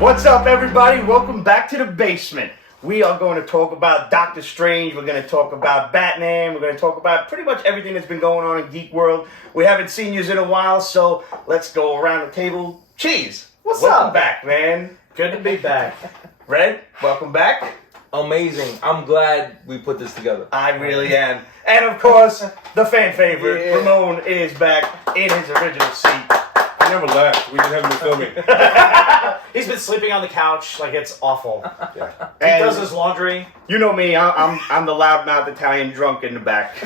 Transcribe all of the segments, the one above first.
What's up, everybody? Welcome back to the basement. We are going to talk about Dr. Strange. We're going to talk about Batman. We're going to talk about pretty much everything that's been going on in Geek World. We haven't seen you in a while, so let's go around the table. Cheeze, welcome back, man. Good to be back. Red, welcome back. Amazing. I'm glad we put this together. I really am. And of course, the fan favorite, Ramon, is back in his original seat. I never left. We just haven't been filming. He's been sleeping on the couch like it's awful. Yeah. He And does his laundry. you know me, I'm the loudmouth Italian drunk in the back.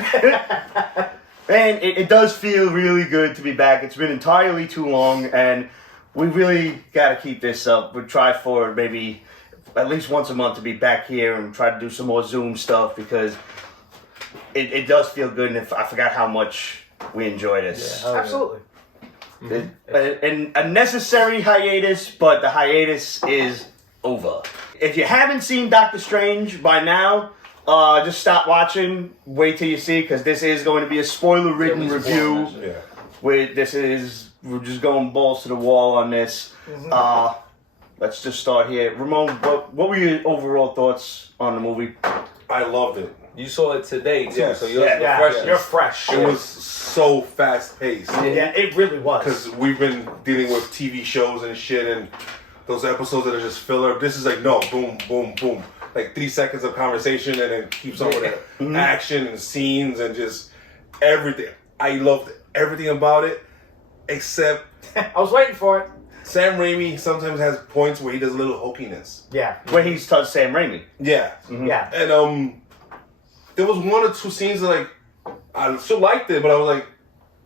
Man, it does feel really good to be back. It's been entirely too long, and we really got to keep this up. We'll try for maybe at least once a month to be back here and try to do some more Zoom stuff because it does feel good, and I forgot how much we enjoy this. Yeah. Absolutely. A necessary hiatus, but the hiatus is over. If you haven't seen Doctor Strange by now, just stop watching. Wait till you see, because this is going to be a spoiler-ridden review. Yeah. We're just going balls to the wall on this. Let's just start here. Ramon, what were your overall thoughts on the movie? I loved it. You saw it today too, Yes. so you're Yeah, fresh. you're fresh. It was so fast paced. Yeah, it really was. Because we've been dealing with TV shows and shit and those episodes that are just filler. This is like, no, boom, boom, boom. Like 3 seconds of conversation and then keeps on with it. Action and scenes and just everything. I loved everything about it except I was waiting for it. Sam Raimi sometimes has points where he does a little hokiness. Yeah. When he's touched Sam Raimi. Yeah. Yeah. And there was 1 or 2 scenes that like I still liked it, but I was like,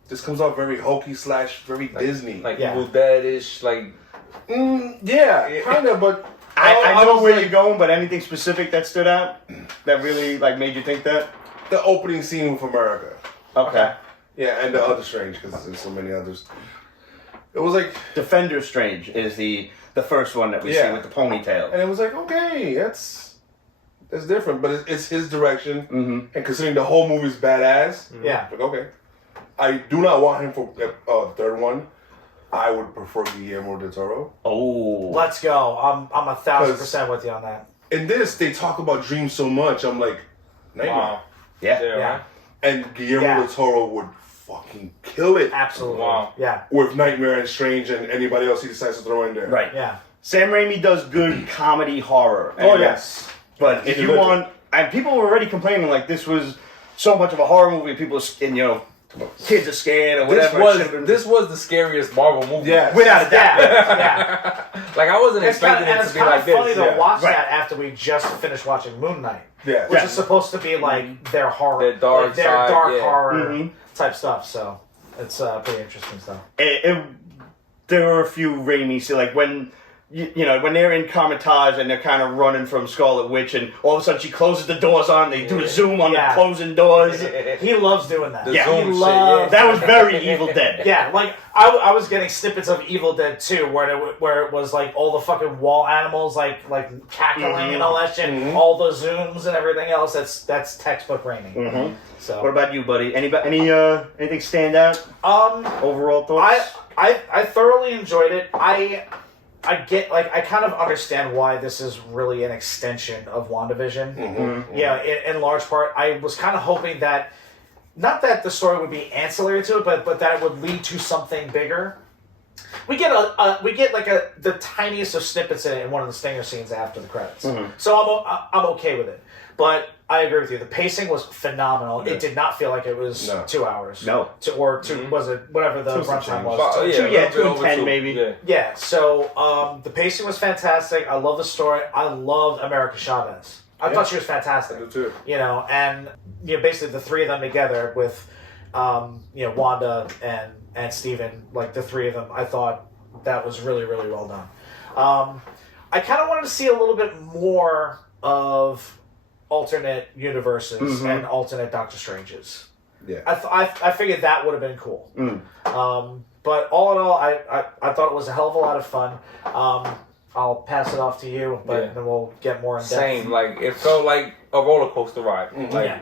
this comes off very hokey / very Disney. Like Yeah. Evil Dead-ish, like Yeah, kind of, but I know was where like, you're going, but anything specific that stood out that really made you think that? the opening scene with America. Okay. Yeah, and the other Strange, because there's so many others. It was like, Defender Strange is the first one that we see Yeah. with the ponytail. and it was like, okay, that's different, but it's his direction, and considering the whole movie's badass, Yeah. like, okay. I do not want him for the third one. I would prefer Guillermo del Toro. Oh. Let's go. I'm 1,000% with you on that. In this, they talk about dreams so much, I'm like, Nightmare. wow. Yeah. Yeah. Right? And Guillermo Yeah. del Toro would fucking kill it Absolutely. Wow. Yeah. with Nightmare and Strange and anybody else he decides to throw in there. Right. Yeah. Sam Raimi does good comedy horror. Oh, And- yes. But if He's you a want, and people were already complaining like this was so much of a horror movie, people, and kids are scared or whatever. This was the scariest Marvel movie. Yes. without a doubt. Yeah. Like I wasn't It's kind expecting of, it to be kind like of funny this. to Yeah. watch Right. that after we just finished watching Moon Knight, Yeah. which is supposed to be like their horror, Their dark like their side, dark yeah. horror type stuff. So it's pretty interesting stuff. There were a few Raimi, so like when when they're in Carmitage and they're kind of running from Scarlet Witch, and all of a sudden she closes the doors on, they do a zoom on Yeah. the closing doors. He loves doing that. The Yeah. Zoom He shit, loves That was very Evil Dead. Yeah, like I was getting snippets of Evil Dead 2 where it was like all the fucking wall animals like cackling and all that shit, all the zooms and everything else. That's textbook Raimi. So What about you, buddy? Anything stand out? Overall thoughts? I thoroughly enjoyed it. I get I kind of understand why this is really an extension of WandaVision. Yeah, in large part, I was kind of hoping that not that the story would be ancillary to it, but that it would lead to something bigger. We get the tiniest of snippets in it in one of the stinger scenes after the credits, so I'm okay with it. But I agree with you. The pacing was phenomenal. Yeah. It did not feel like it was No. 2 hours. No. Was it whatever the Two runtime something. was? Oh, yeah, 2:10 maybe. Yeah. Yeah, so the pacing was fantastic. I love the story. I loved America Chavez. I thought she was fantastic. I do too. And basically the three of them together with Wanda and Steven, like the three of them, I thought that was really, really well done. I kind of wanted to see a little bit more of alternate universes and alternate Doctor Stranges. Yeah. I figured that would have been cool. But all in all, I thought it was a hell of a lot of fun. I'll pass it off to you, but then we'll get more in depth. Same. Like it felt like a roller coaster ride. Like Yeah.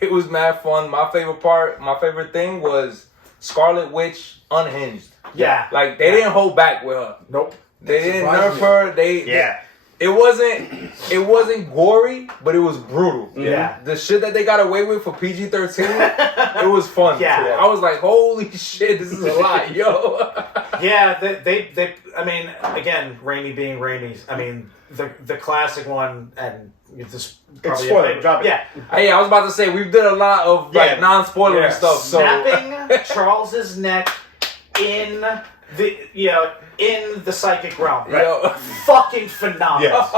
it was mad fun. My favorite thing was Scarlet Witch unhinged. Yeah. Like they didn't hold back with her. Nope. They didn't surprised nerf me. her. They it wasn't gory, but it was brutal. Yeah. The shit that they got away with for PG-13, it was fun. Yeah. I was like, holy shit, this is a lot, yo. Yeah, they I mean, again, Raimi being Raimi. I mean, the classic one, and this probably spoiler, drop it. Yeah, Hey, I was about to say we've done a lot of like non-spoiler Yeah. stuff. So snapping Charles's neck in the psychic realm. yo, Fucking phenomenal. Yes.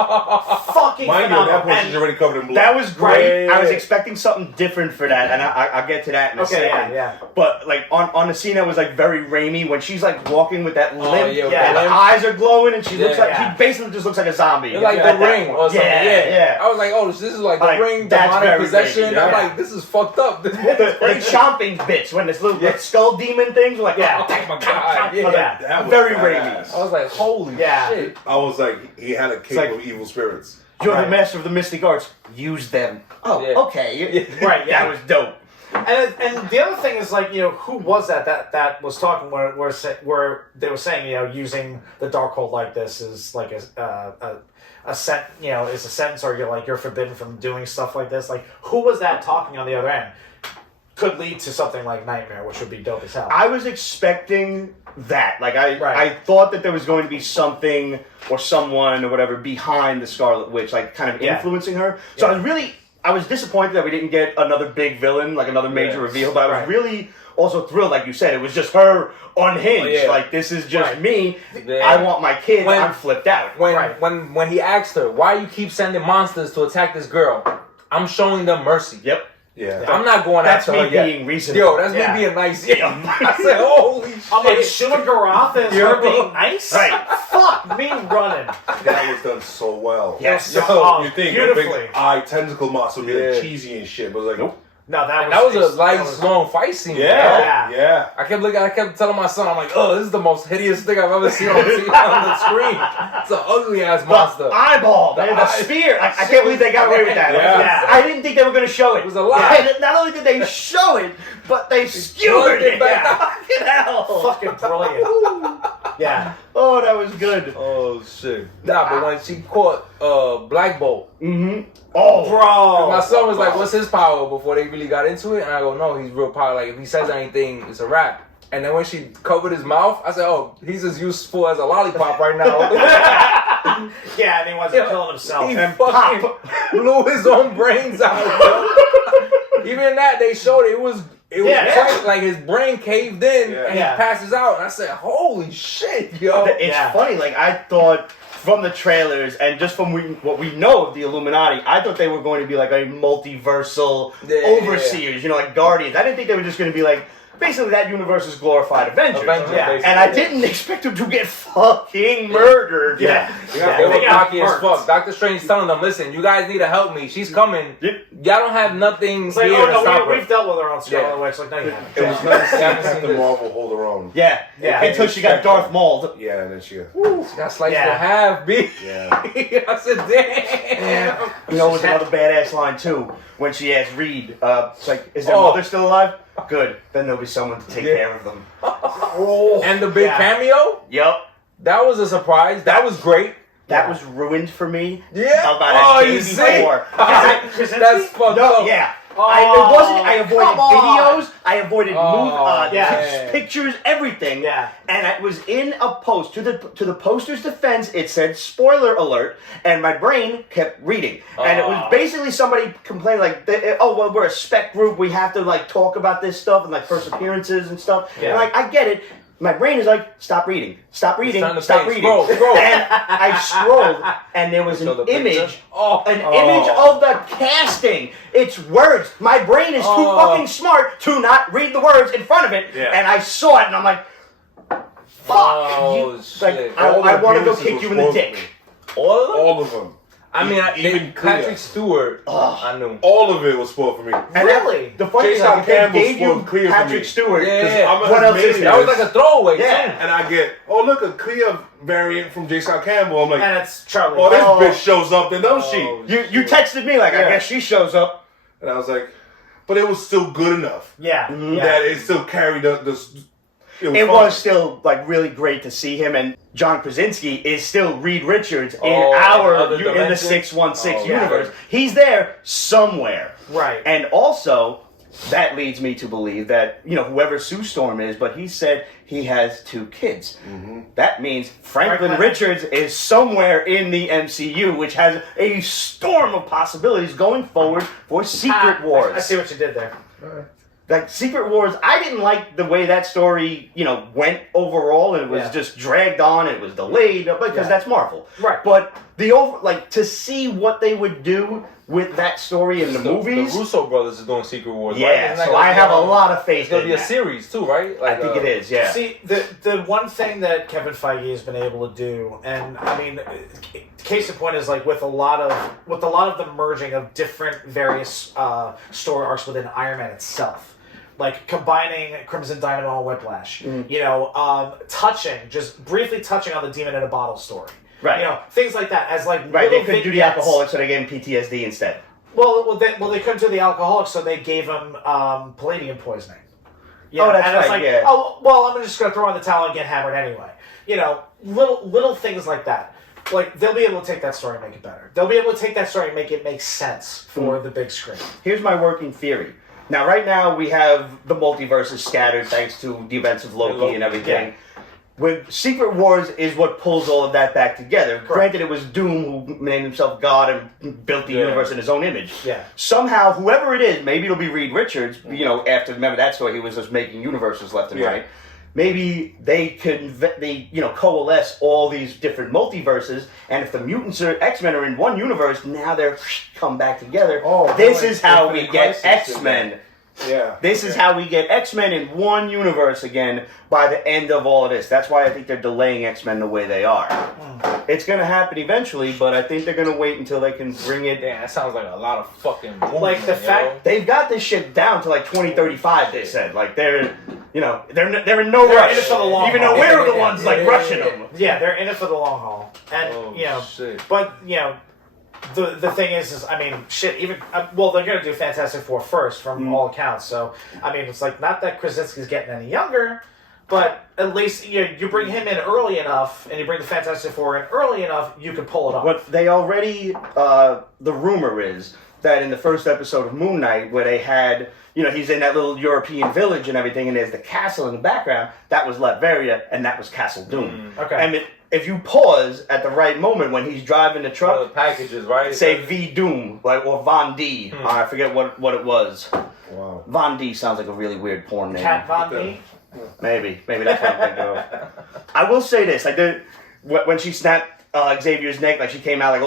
Fucking Mind you, at that phenomenal. point, And- she's already covered in blood. That was great. Yeah. I was expecting something different for that, and I'll get to that in a Okay, second. yeah. But like on the scene that was like very Raimi when she's like walking with that limp, yeah, with and the her limp. eyes are glowing, and she looks Yeah. like Yeah. she basically just looks like a zombie. it's like At the that ring point. or something. Yeah. yeah. I was like, oh, this is like the Like, ring, that's demonic very possession. Raimi, I'm yeah. like, this is fucked up. This The, is the crazy. chomping bits when this little like, skull demon things were like, Yeah. Oh my god. Yeah. Yeah. That was very badass. Raimi. I was like, holy Yeah. shit. I was like, he had a cape like- of evil spirits. You're Right. the master of the mystic arts. Use them. Oh, Yeah. okay. Right, yeah. That was dope. And the other thing is like who was that was talking where they were saying using the Darkhold like this is like a sentence or you're forbidden from doing stuff like this, like who was that talking on the other end could lead to something like Nightmare, which would be dope as hell. I was expecting that. Like I Right. thought that there was going to be something or someone or whatever behind the Scarlet Witch, like kind of Yeah. influencing her. So Yeah. I was disappointed that we didn't get another big villain, like another major Yeah. reveal, but I was Right. really also thrilled, like you said, it was just her unhinged. Oh, yeah. Like this is just Right. me. Yeah. I want my kids. When- I'm flipped out. Right. When he asked her, why you keep sending monsters to attack this girl, I'm showing them mercy. Yep. Yeah. I'm not going That's after me her yet. being reasonable. Yo, that's Yeah. me being nice. Yeah. I said, holy shit. I'm like Shuma Garath is her Yo. being nice. Right. Fuck me running. That was done so well. Yes. Yo, You think a beautifully. big eye tentacle monster would be like Yeah. cheesy and shit, but it was like, nope. No, that That was a that nice, long fight scene. Yeah. bro. Yeah. I kept telling my son, I'm like, oh, this is the most hideous thing I've ever seen on the screen. It's an ugly ass monster. The eyeball, The the eye- spear. I can't believe they got away with that. Yeah. I didn't think they were going to show it. It was a lie. And not only did they show it, but they skewered it back. Fucking hell. fucking brilliant. Yeah. Oh, that was good. Oh shit. Nah, but when she caught Black Bolt, Mm-hmm. Oh, Bro. my son was like, what's his power before they really got into it? And I go, no, he's real power. Like if he says anything, it's a wrap. And then when she covered his mouth, I said, oh, he's as useful as a lollipop right now. Yeah, and he wasn't killing himself. He And fucking pop. blew his own brains out, bro. Even that, they showed it was Yeah. crazy. Like his brain caved in Yeah. and he Yeah. passes out. And I said, holy shit, yo. It's Yeah. funny. Like I thought from the trailers and just from what we know of the Illuminati, I thought they were going to be like a multiversal Yeah. overseers. You know, like Guardians. I didn't think they were just going to be like basically that universe's glorified Avengers. Avengers, Yeah. basically. And I didn't expect them to get fucking murdered. Yeah. They were They got cocky as hurt. fuck. Dr.Strange telling them, listen, you guys need to help me. She's coming. Yep. Y'all don't have nothing It's like, here oh to stop no, her. we've dealt with her on Scarlet Yeah. Witch. Like, no, you haven't. It was nice to see haven't seen Captain this. Marvel hold her own. Yeah. Yeah. Until she got Darth Mauled. Yeah, and then she got, She got sliced Yeah. in half, B. yeah. I said, damn. You know, it was another badass line too when she asked Reed, it's like, is their Oh. mother still alive? Good. Then there'll be someone to take Yeah. care of them. Oh. And the big Yeah. cameo, Yup. that was a surprise. That was great. That was ruined for me. Yeah. About Oh, a day you see? before. Krasinski? That's fucked No, up. yeah. Oh, it wasn't. I avoided come on. videos. I avoided Oh, yeah. pictures, everything. Yeah. And I was in a post to the poster's defense. It said spoiler alert, and my brain kept reading, and it was Oh. basically somebody complaining like, "Oh well, we're a spec group. We have to like talk about this stuff and like first appearances and stuff." Yeah. And like I get it. My brain is like, stop reading, stop reading, turn the stop page. reading. Scroll. And I scrolled, and there was Show the an picture. image Oh. an image of the casting. It's words. My brain is too Oh. fucking smart to not read the words in front of it. Yeah. And I saw it, and I'm like, fuck. Oh, you. shit. Like, All I the want to go appearances kick were you in the spoiled dick. for me. All of them? All of them. I mean, Even Clea. Patrick Stewart, Ugh. I knew. All of it was spoiled for me. And Really? the funny thing is, Jason like, if they Campbell gave you spoiled clear for Patrick me. Stewart. Yeah. 'Cause Yeah. I'm What a else is maniac. there? That was like a throwaway, Yeah. too. And I get, oh look, a Clea variant from Jason Campbell. I'm like, And it's Charlie. oh, this Oh. bitch shows up, then don't she? Oh. You texted me like, I Yeah. guess she shows up. And I was like, but it was still good enough Yeah. Mhm. Yeah. that it still carried the it was still like really great to see him, and John Krasinski is still Reed Richards in in the 616 universe. He's there somewhere, right? And also, that leads me to believe that whoever Sue Storm is, but he said he has 2 kids. That means Franklin Richards is somewhere in the MCU, which has a storm of possibilities going forward for Secret Wars. I see what you did there. Like Secret Wars, I didn't like the way that story, went overall, and it was just dragged on. It was delayed because that's Marvel, right? But to see what they would do with that story in the movies. The Russo brothers are doing Secret Wars. Yeah, right? so I have a lot of faith. It's gonna be a series too, right? I think it is. Yeah. See, the one thing that Kevin Feige has been able to do, and I mean, case in point is like with a lot of the merging of different various story arcs within Iron Man itself. Like combining Crimson Dynamo and Whiplash, just briefly touching on the Demon in a Bottle story, right? Things like that. As like right, they couldn't do the alcoholics, so they gave him PTSD instead. Well, they couldn't do the alcoholics, so they gave him palladium poisoning. Oh, that's and right. It's like, oh, well, I'm just gonna throw in the towel and get hammered anyway. Little things like that. Like they'll be able to take that story and make it better. They'll be able to take that story and make it make sense for the big screen. Here's my working theory. Now, right now, we have the multiverses scattered thanks to the events of Loki and everything. Yeah. With Secret Wars is what pulls all of that back together. Correct. Granted, it was Doom who named himself God and built the universe in his own image. Yeah. Somehow, whoever it is, maybe it'll be Reed Richards, after, remember that story, he was just making universes left and right. Maybe they could, coalesce all these different multiverses, and if the mutants or X-Men are in one universe, now they're come back together. This is how we get X-Men. Yeah. This is how we get X-Men in one universe again by the end of all of this. That's why I think they're delaying X-Men the way they are. It's going to happen eventually, but I think they're going to wait until they can bring it. Damn, that sounds like a lot of fucking Like the fact they've got this shit down to like 2035. They said they're they're in no rush. in it for the long even haul. though we're the ones rushing them. Yeah, they're in it for the long haul, and shit. but The thing is I mean, shit. Even they're gonna do Fantastic Four first, from all accounts. So I mean, it's like not that Krasinski's getting any younger, but at least you bring him in early enough, and you bring the Fantastic Four in early enough, you can pull it off. What they already, the rumor is that in the first episode of Moon Knight, where they had, he's in that little European village and everything, and there's the castle in the background, that was Latveria, and that was Castle Doom. Okay. And if you pause at the right moment when he's driving the truck, the packages, right? say V Doom, or Von D. I forget what it was. Wow. Von D sounds like a really weird porn name. Cat Von D. Maybe that's what I'm thinking of. I will say this, when she snapped Xavier's neck, she came out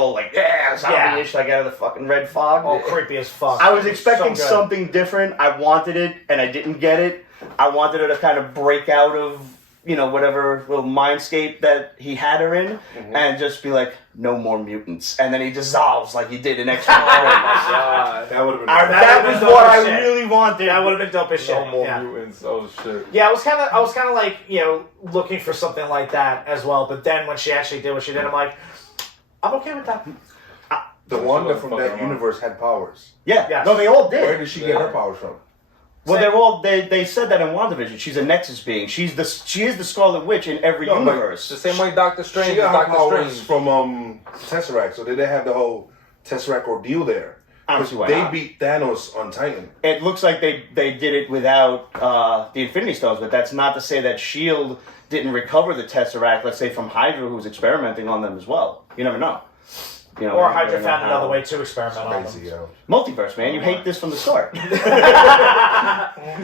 zombie-ish, out of the fucking red fog. All creepy as fuck. I was expecting So good. something different. I wanted it, and I didn't get it. I wanted her to kind of break out of, whatever little mindscape that he had her in, and just be like, no more mutants. And then he dissolves like he did in X-Men. Oh my god. That would have been. That was what I really wanted. That would have been dope as shit. No more mutants. Oh shit. Yeah, I was kind of like looking for something like that as well. But then when she actually did what she did, I'm like, I'm okay with that. The Wanda from that universe had powers. Yeah. Yes. No, they all did. Where did she get her powers from? Well, they said that in WandaVision. She's a Nexus being. She is the Scarlet Witch in every universe. The same way Dr. Strange She is got her Dr. powers Strange. from Tesseract, so they have the whole Tesseract ordeal there. I don't see why they not. beat Thanos on Titan. It looks like they did it without the Infinity Stones, but that's not to say that S.H.I.E.L.D. didn't recover the Tesseract, let's say, from Hydra, who was experimenting on them as well. You never know. Or Hydra found another way to experiment on them. Crazy, Multiverse, man. You hate this from the start.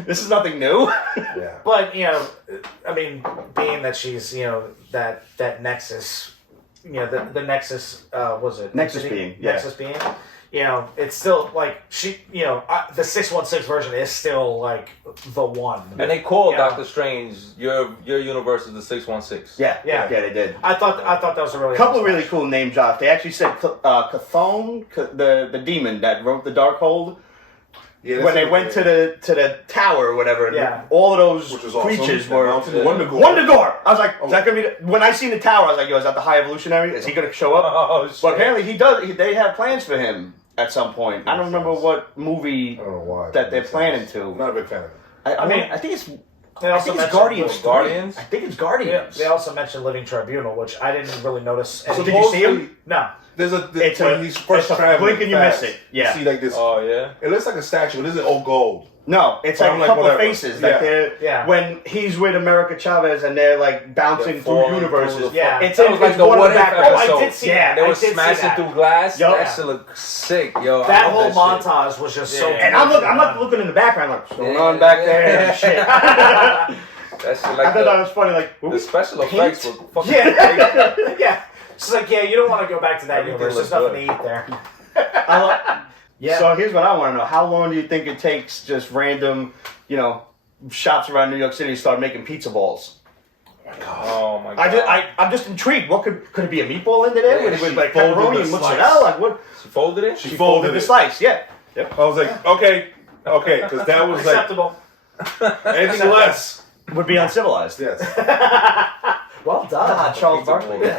This is nothing new. Yeah. But I mean, being that she's that Nexus, the Nexus was it Nexus entity? being, yeah. Nexus being. It's still like she. The 616 version is still like the one. And they called Yeah. Dr. Strange, your universe is the 616. Yeah, they did. I thought that was a really A couple of nice really touch. cool name drops. They actually said Chthon, the demon that wrote the Darkhold. Yeah, When they went to the tower or whatever, Yeah. all of those Which was awesome. creatures That were mountain, Yeah. Wondagore. I was like, is that gonna be? When I seen the tower, I was like, yo, is that the High Evolutionary? Is he gonna show up? Oh shit. But apparently he does. They have plans for him at some point. I don't remember what movie I don't know why. that they're planning to. I'm not a big fan of it. I mean, I think it's They I also think it's mentioned Guardians. What, Guardians? I think it's Yeah, Guardians. they also mentioned Living Tribunal, which I didn't really notice. So did you see him? No. There's It's when a- he's first it's a traveling blink and you fast, miss it. Yeah. You see like this. Oh yeah. It looks like a statue. It isn't all gold. No, it's But like I'm a like, couple whatever. of faces. Yeah. Like they're Yeah. when he's with America Chavez and they're like bouncing They're through falling universes. through the Yeah. It's That in was like it's the one of what the if back. Oh, I episode. did see Yeah, that. They I were did see smashing that. through glass. Yup. That shit looked sick, yo. I That love whole shit. montage was just so. Yeah. And I'm like looking in the background, like what's going on back there and shit. That shit I like thought that was funny. Like the special paint? effects were fucking Yeah. crazy. Yeah. It's like, yeah, you don't want to go back to that Everything universe. There's looks nothing to eat there. I lo- Yeah. So here's what I want to know: how long do you think it takes just random, shops around New York City to start making pizza balls? Oh my god. I'm just intrigued. What could it be a meatball into there Yeah, with she like folded pepperoni the and slice. mozzarella? Like what? She folded it? She She folded folded the it. slice. Yeah. Yep. I was like, okay, because that was like Acceptable. anything less. Would be uncivilized. Yes. Well done. Charles Pizza Barkley. bowl.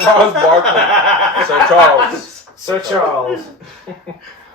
Charles Barkley. Sir Charles. Sir Charles.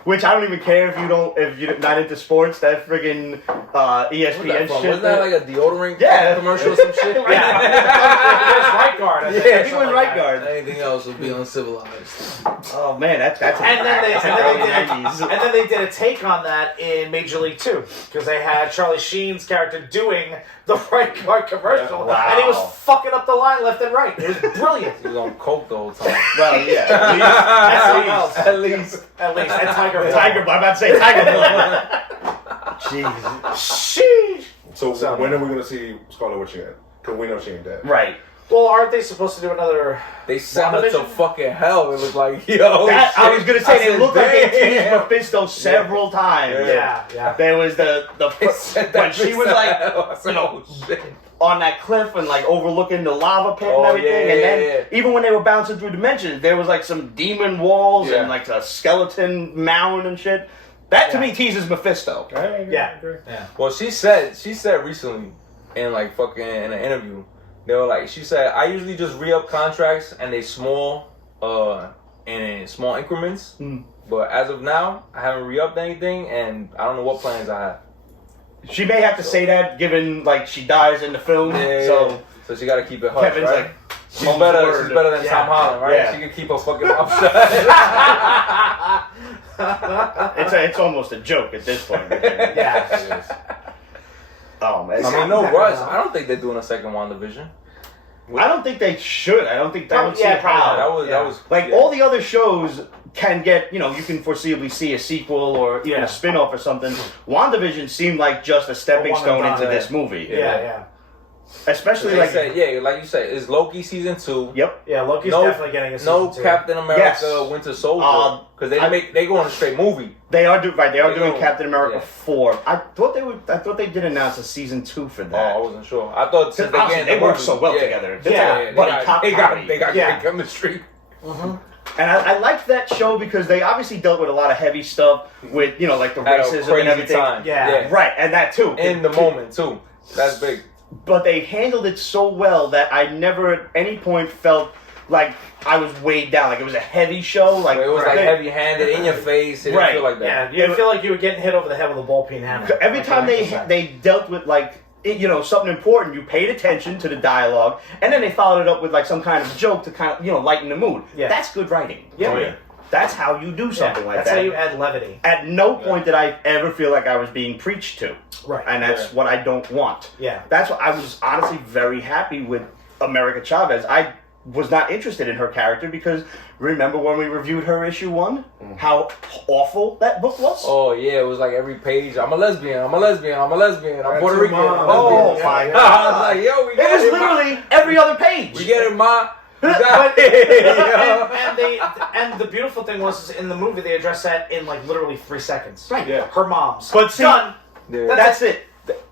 Which I don't even care if you're not into sports. That friggin' What's ESPN that from? shit. Wasn't that like a deodorant Yeah. commercial or some shit? Yeah. Right guard. I think, Yeah, or I think it something was like right that. guard. Anything else would be uncivilized. Oh man, that's And then they, that's and then early they did, 90s. and then they did a take on that in Major League 2 because they had Charlie Sheen's character doing the right guard commercial, Yeah, wow. and he was fucking up the line left and right. It was brilliant. He was on coke the whole time. Well, yeah. At least, At least. and Tiger Blood. Tiger Blood. I'm about to say Tiger Blood. Jesus. Sheesh. So So- when are we gonna see Scarlet Witch again? Because we know she ain't dead. Right. Well, aren't they supposed to do another? They sent her to WandaVision? fucking hell. It was like, yo. That, I was gonna say I they said, looked like they teased damn. Mephisto several times. Yeah. There was the They sent when that she bitch was to like hell. I said, know, oh, shit. on that cliff and like overlooking the lava pit Oh, and everything, yeah, and then yeah. even when they were bouncing through dimensions, there was like some demon walls Yeah. and like a skeleton mound and shit. That to Yeah. me teases Mephisto. Yeah. Well, she said recently in like fucking in an interview, they were like, she said, I usually just re-up contracts and they small, in small increments. Mm. But as of now, I haven't re-upped anything, and I don't know what plans I have. She may have to say that given like she dies in the film. So So she got to keep it hush, Kevin's right? like, She's mum's better. word. She's better than Yeah. Tom Holland, right? Yeah. She can keep her fucking mouth shut. it's almost a joke at this point. Yeah. Oh man. I mean, no rush. I don't think they're doing a second WandaVision. I don't think they should. I don't think I don't see Yeah, how. That was Like yeah. all the other shows can get, you can foreseeably see a sequel or even Yeah. a spin-off or something. WandaVision seemed like just a stepping one and stone done, into yeah. this movie. Yeah. Especially They like said, yeah, like you said, it's Loki season 2. Yep. Yeah. Loki's No- definitely getting a season No 2. Captain America Yes. Winter Soldier because they go on a straight movie. They are doing They doing go- Captain America yeah. 4. I thought they did announce a season 2 for Oh, that. I wasn't sure. I thought since Obviously, they work so well together. It's Yeah, like a buddy cop they comedy. got Yeah. great chemistry. And I liked that show because they obviously dealt with a lot of heavy stuff with, like the At a racism and crazy everything. time. Yeah. Right, and that too. In the moment too. That's big. But they handled it so well that I never at any point felt like I was weighed down. Like it was a heavy show. Like It was like they- heavy-handed in your face. It didn't Right. feel like that. Yeah. You feel like you were getting hit over the head with a ball peen hammer. Every Like time 100%. they dealt with something important, you paid attention to the dialogue, and then they followed it up with like some kind of joke to kind of lighten the mood. Yeah. That's good writing. Yeah. Oh, yeah. That's how you do something like That's that. how you add levity. At no point did I ever feel like I was being preached to. Right. And that's what I don't want. Yeah. That's what I was honestly very happy with America Chavez. I was not interested in her character because remember when we reviewed her issue 1? How awful that book was? Oh yeah, it was like every page. I'm a lesbian. I'm a lesbian. I'm a lesbian. I'm Puerto your Rican. mom. I'm a Oh lesbian. my I God. was like, yo, we It get was it, ma. literally every other page. We get it, ma. You got it. and the beautiful thing was is in the movie they addressed that in like literally 3 seconds. Right. Yeah. Her mom's. But see- done. Yeah. That's it.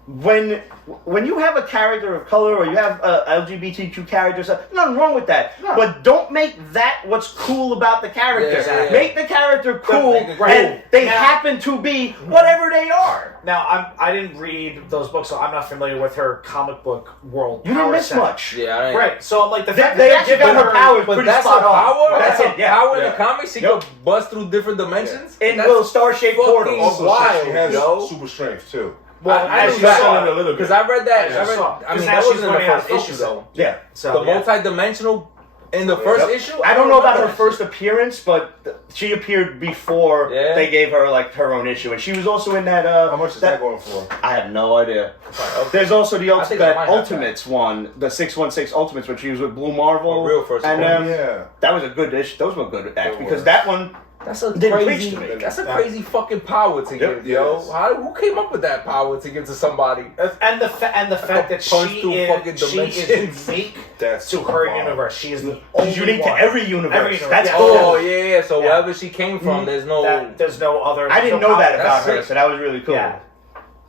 When you have a character of color or you have a LGBTQ character, nothing wrong with that. No. But don't make that what's cool about the character. Yeah, exactly. Make the character cool, make it cool. and they Yeah. happen to be whatever they are. Now I didn't read those books, so I'm not familiar with her comic book world. You didn't power miss set. much. Yeah, I ain't. Right. So like the They, fact they that actually given got her powers But pretty that's spot her on. power. That's That's it. her Yeah. power in Yeah. the comics. She Yep. could bust through different dimensions. In That's little star-shaped fucking portals. Also, wild, she has yo. super strength too. Well, I as knew you saw, that a little bit. because I read that. As you saw. I mean, Now that she's wasn't in the learning how to first issue focus though. Yeah. So The multi-dimensional in the first issue. I don't know about her remember first that appearance, but she appeared before Yeah. they gave her like her own issue, and she was also in that. How much is that going for? I have no idea. shit. Okay. There's also the I think I that might have Ultimates one, the 616 Ultimates, which she was with Blue Marvel. A real first and one. Yeah. that was a good issue. Those were good acts They because were. that one That's a didn't crazy. preach to me. That's a crazy fucking power to give, yo. yes. Who came up with that power to give to somebody? and the fact that punch through fucking she is dimensions. unique That's to her wild. universe. She is the only She's unique one. to every universe. Every universe, That's yeah. cool. Oh yeah. So Yeah. wherever she came from, there's no. There's no other. I didn't no know that power. about That's her, sick. so that was really cool. Yeah.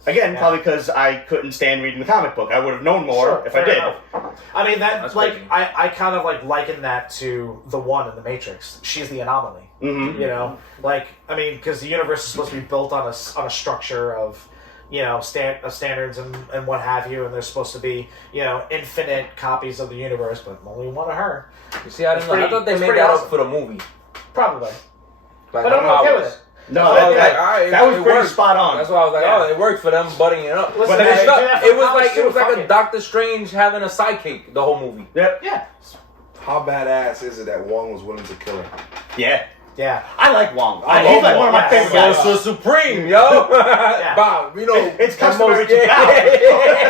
Again, Yeah. probably because I couldn't stand reading the comic book. I would have known more Sure, if I fair did. enough. I mean That's like crazy. I kind of like liken that to the one in the Matrix. She's the anomaly. Mm-hmm. You know, like I mean, because the universe is supposed to be built on a structure of, you know, standards and what have you, and there's supposed to be, you know, infinite copies of the universe, but only one of her. You see, I didn't know. I thought they it's made pretty that awesome. up for the movie. Probably, Like but I'm how okay it with was. it. No, So I that, was that, like, all right, that was it pretty worked. spot on. That's why I was like, Yeah. oh, it worked for them butting it up. Listen, But they it- do that for It was comics like too, fuck a it. Dr. Strange having a sidekick the whole movie. Yep. Yeah, How badass is it that Wong was willing to kill her? Yeah. yeah. I like Wong. I He's love like one of my Wong. favorite Yeah. guys. So Supreme, yo. Bob, you know. It's the customary most- to bow.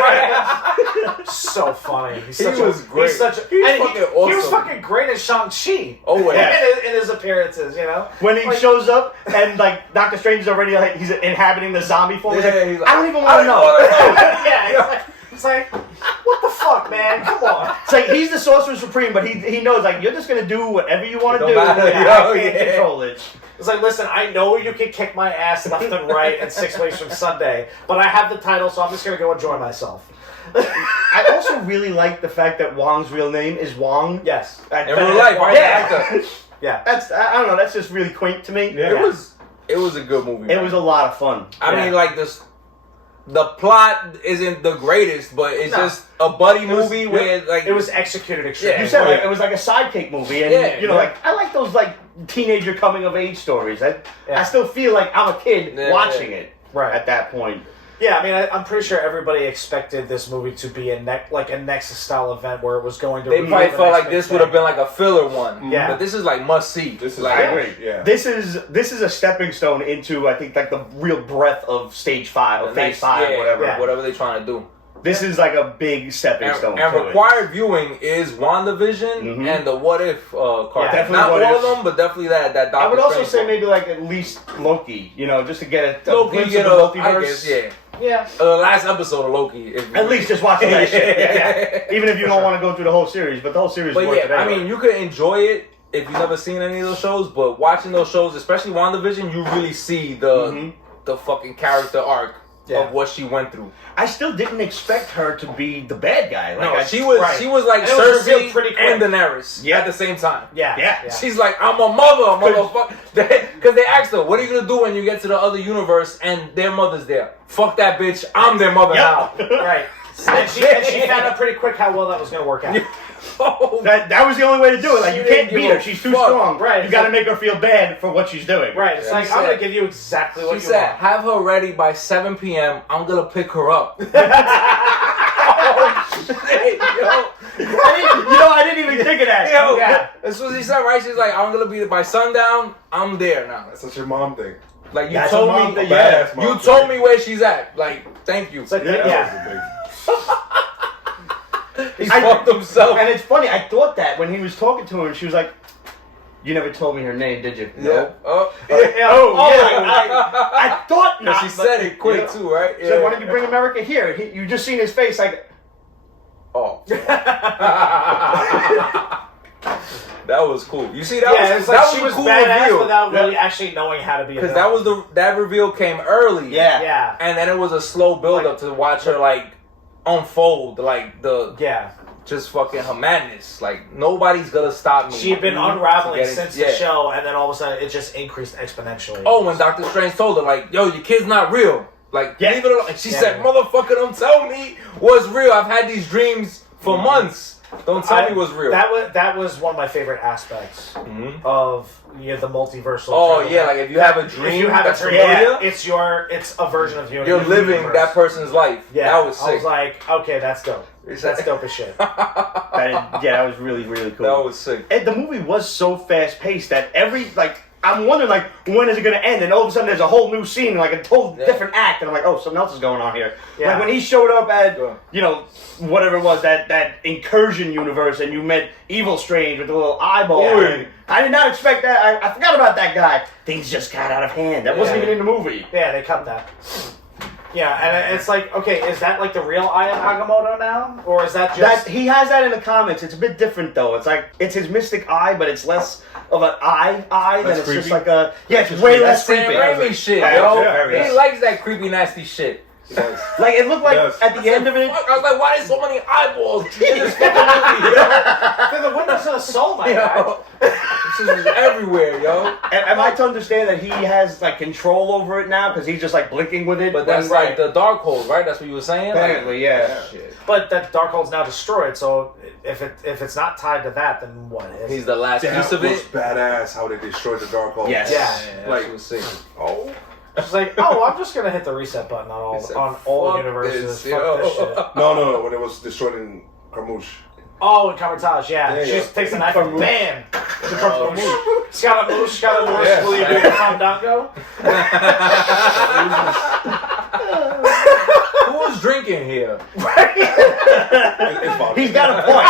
Right. So funny. He's He such was great. He's such a, He was and fucking he was awesome. fucking great as Shang-Chi. Oh, yeah. in his appearances, you know. When he Like- shows up and like Dr. Strange is already like he's inhabiting the zombie form. He's Yeah, like, he's like, I don't even I want to don't know. wanna know. Yeah, it's like, what the fuck, man? Come on. It's like he's the Sorcerer Supreme, but he knows like you're just gonna do whatever you want to It do. don't matter, Yeah, yo, I can't yeah. control it. It's like, listen, I know you can kick my ass left and right and 6 ways from Sunday, but I have the title, so I'm just gonna go enjoy myself. I also really like the fact that Wong's real name is Wong. Yes. In real life, right? Yeah. Yeah. That's I don't know. That's just really quaint to me. Yeah. It was a good movie. It man. was a lot of fun. I Yeah. mean, like the plot isn't the greatest, but it's No. just a buddy was- movie where like It was executed extremely. Yeah. You said right. like, it was like a sidekick movie, and Yeah, you know, yeah. like I like those like teenager coming of age stories. I Yeah. still feel like I'm a kid Yeah, watching yeah. it Right. at that point. Yeah, I mean, I'm pretty sure everybody expected this movie to be a Nexus style event where it was going to. they relive probably the felt next like this big would have thing. been like a filler one. Yeah. But this is like must see. This is like I agree. Yeah. This is a stepping stone into I think like the real breadth of stage 5 or the phase next- 5, yeah, whatever. Yeah. whatever they're trying to do. This is like a big stepping stone. And to required viewing is WandaVision Mhm. and the What If card. definitely Not What all If. of them, but definitely that it. Doctor I would also Strange say one. maybe like at least Loki, you know, just to get a Loki, glimpse you of know, the I multiverse. guess, yeah. Yeah. The last episode of Loki. If At least just watch that shit. Yeah. Even if you For don't sure. want to go through the whole series, but the whole series But is worth yeah, it I anyway. mean, you could enjoy it if you've never seen any of those shows, but watching those shows, especially WandaVision, you really see the fucking character arc Yeah. of what she went through. I still didn't expect her to be the bad guy. Like No, I, she was right. like And it was revealed Cersei pretty and quick. Daenerys Yeah. at the same time. Yeah. Yeah. She's like, I'm a mother, motherfucker. Because they asked her, what are you going to do when you get to the other universe and their mother's there? Fuck that bitch. I'm their mother now. Yep. Right. And she found out pretty quick how well that was going to work out. Oh, that was the only way to do it. Like She you can't didn't beat give her. a She's too fuck. strong. Right. You got to make her feel bad for what she's doing. Right. It's She like, I'm said- going to give you exactly what she you said, want. have her ready by 7 p.m. I'm going to pick her up. Oh, shit, yo. I didn't even think of that. Yo, Yeah. that's what she said, right? She's like, I'm gonna be by sundown. I'm there now. That's such your mom thing. Like you That's told a mom me, thing, yeah. Badass mom You thing. told me where she's at. Like, thank you. It's like, Yeah. yeah. He I- fucked himself. And it's funny. I thought that when he was talking to her, and she was like, "You never told me her name, did you?" Yeah. Oh, I thought not. she but- said it quick Yeah. too, right? She said, "Why don't you bring America here?" You just seen his face, like. Oh. That was cool. You see, that Yeah, was it's like that she was was a cool badass reveal. without really actually knowing how to be a Because villain. that reveal came early. Yeah. Yeah. And then it was a slow build up to watch her like unfold, like the Yeah. just fucking her madness. Like nobody's gonna stop me. She had been unraveling Getting- since yeah. the show, and then all of a sudden it just increased exponentially. Oh, when Dr. Strange told her, like, yo, your kid's not real. Like, leave it alone. And she Yeah. said, motherfucker, don't tell me what's real. I've had these dreams for months. Don't tell me what's real. That was one of my favorite aspects of the multiversal. Oh travel. yeah, like if you have a dream, if you have that's a dream, familiar, it's a version of you. you're living that person's life. Yeah, that was sick. I was like, okay, that's dope. That's dope as shit. That was really, really cool. That was sick. And the movie was so fast paced that I'm wondering when is it gonna end? And all of a sudden there's a whole new scene, like a whole different act, and I'm like, oh, something else is going on here. Yeah. Like when he showed up at whatever it was, that incursion universe, and you met Evil Strange with the little eyeball. Yeah. I did not expect that. I forgot about that guy. Things just got out of hand. That wasn't even in the movie. Yeah, they cut that. Yeah, and it's like, okay, is that like the real Eye of Agamotto now? Or is that just... He has that in the comics. It's a bit different, though. It's like, it's his mystic eye, but it's less of an eye than That's it's creepy. just like a... Yeah, it's That's way creepy. less Sam creepy. Raimi shit, Yeah, yo. very He nice. likes that creepy, nasty shit. Like, it looked like, Yes. at the end of it... Fuck, I was like, why there's so many eyeballs in this fucking movie? They're the windows of the soul, my guy. Yo, this is everywhere, yo. Am I to understand that he has, like, control over it now? Because he's just, like, blinking with it? But that's like the Darkhold, right? That's what you were saying? Apparently, yeah. Shit. But that Darkhold's now destroyed, so if it's not tied to that, then what is? He's the last That piece of was it. badass how they destroyed the Darkhold. Yes. Yeah. Like, Like- was sick. Oh. It's like, oh, I'm just gonna hit the reset button on said, all "Fuck universes. this, Fuck yo." this shit. No. When it was destroyed in Carmouche. Oh, and Camertage, yeah. Yeah, She yeah. just takes a knife and bam! Oh, Scaramouche, Yeah. will you do the fandango? Who was drinking here? It's Bobby. He's got a point.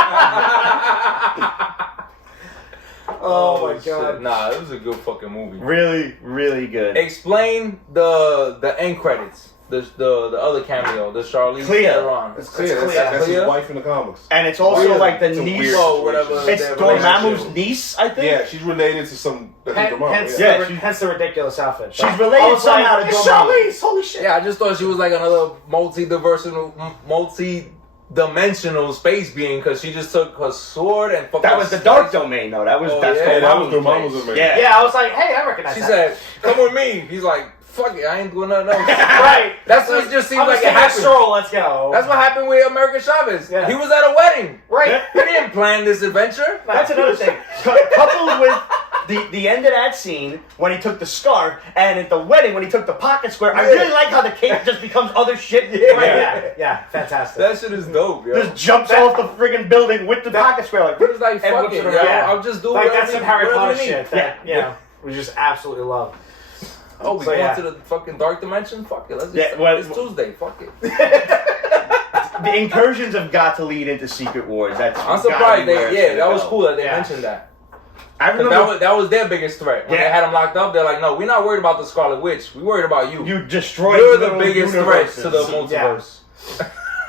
Oh my shit. god. Nah, it was a good fucking movie. Really, really good. Explain the end credits. The other cameo, the Charlize Clea. Theron. It's clear. It's That's his Clea. wife in the comics. And it's also Weird. like the It's a niece. weird Oh, whatever. It's their Dormammu's relationship. niece, I think. Yeah, she's related to some. Hence, Yeah, hence the ridiculous outfit. She's related I was somehow like, to it's Dormammu. Charlize! Holy shit! Yeah, I just thought she was like another multi-dimensional space being because she just took her sword and fucking. That was the dark domain, though. That was Oh, that's yeah, that was Dormammu's Dormammu's place. domain. Yeah. Yeah, I was like, hey, I recognize She that. said, "Come with me." He's like, "Fuck it, I ain't doing nothing else." Right. That's what it just seemed I'm like just it taking a happened. stroll, let's go. That's what happened with America Chavez. Yeah. He was at a wedding. Right. He didn't plan this adventure. That's another thing. Coupled with the end of that scene when he took the scarf, and at the wedding when he took the pocket square. I really like how the cape just becomes other shit. Yeah, fantastic. That shit is dope, yo. Just jumps off the friggin' building with the pocket square. Like, He was like, and "Fuck whips it, yo. around. Yeah. I'll just do like, whatever that's some Harry whatever Potter you need." shit that, we just absolutely love. Oh, we So, going yeah. to the fucking dark dimension? Fuck it. Let's just, Yeah, well- it's Tuesday. Fuck it. The incursions have got to lead into Secret Wars. That's I'm gotta surprised be where it's gonna that was go. cool that they Yeah. mentioned that. I 'Cause remember that was their biggest threat. When Yeah. they had him locked up, they're like, "No, we're not worried about the Scarlet Witch. We're worried about you. you destroyed. You're the little biggest threat universes. to the multiverse."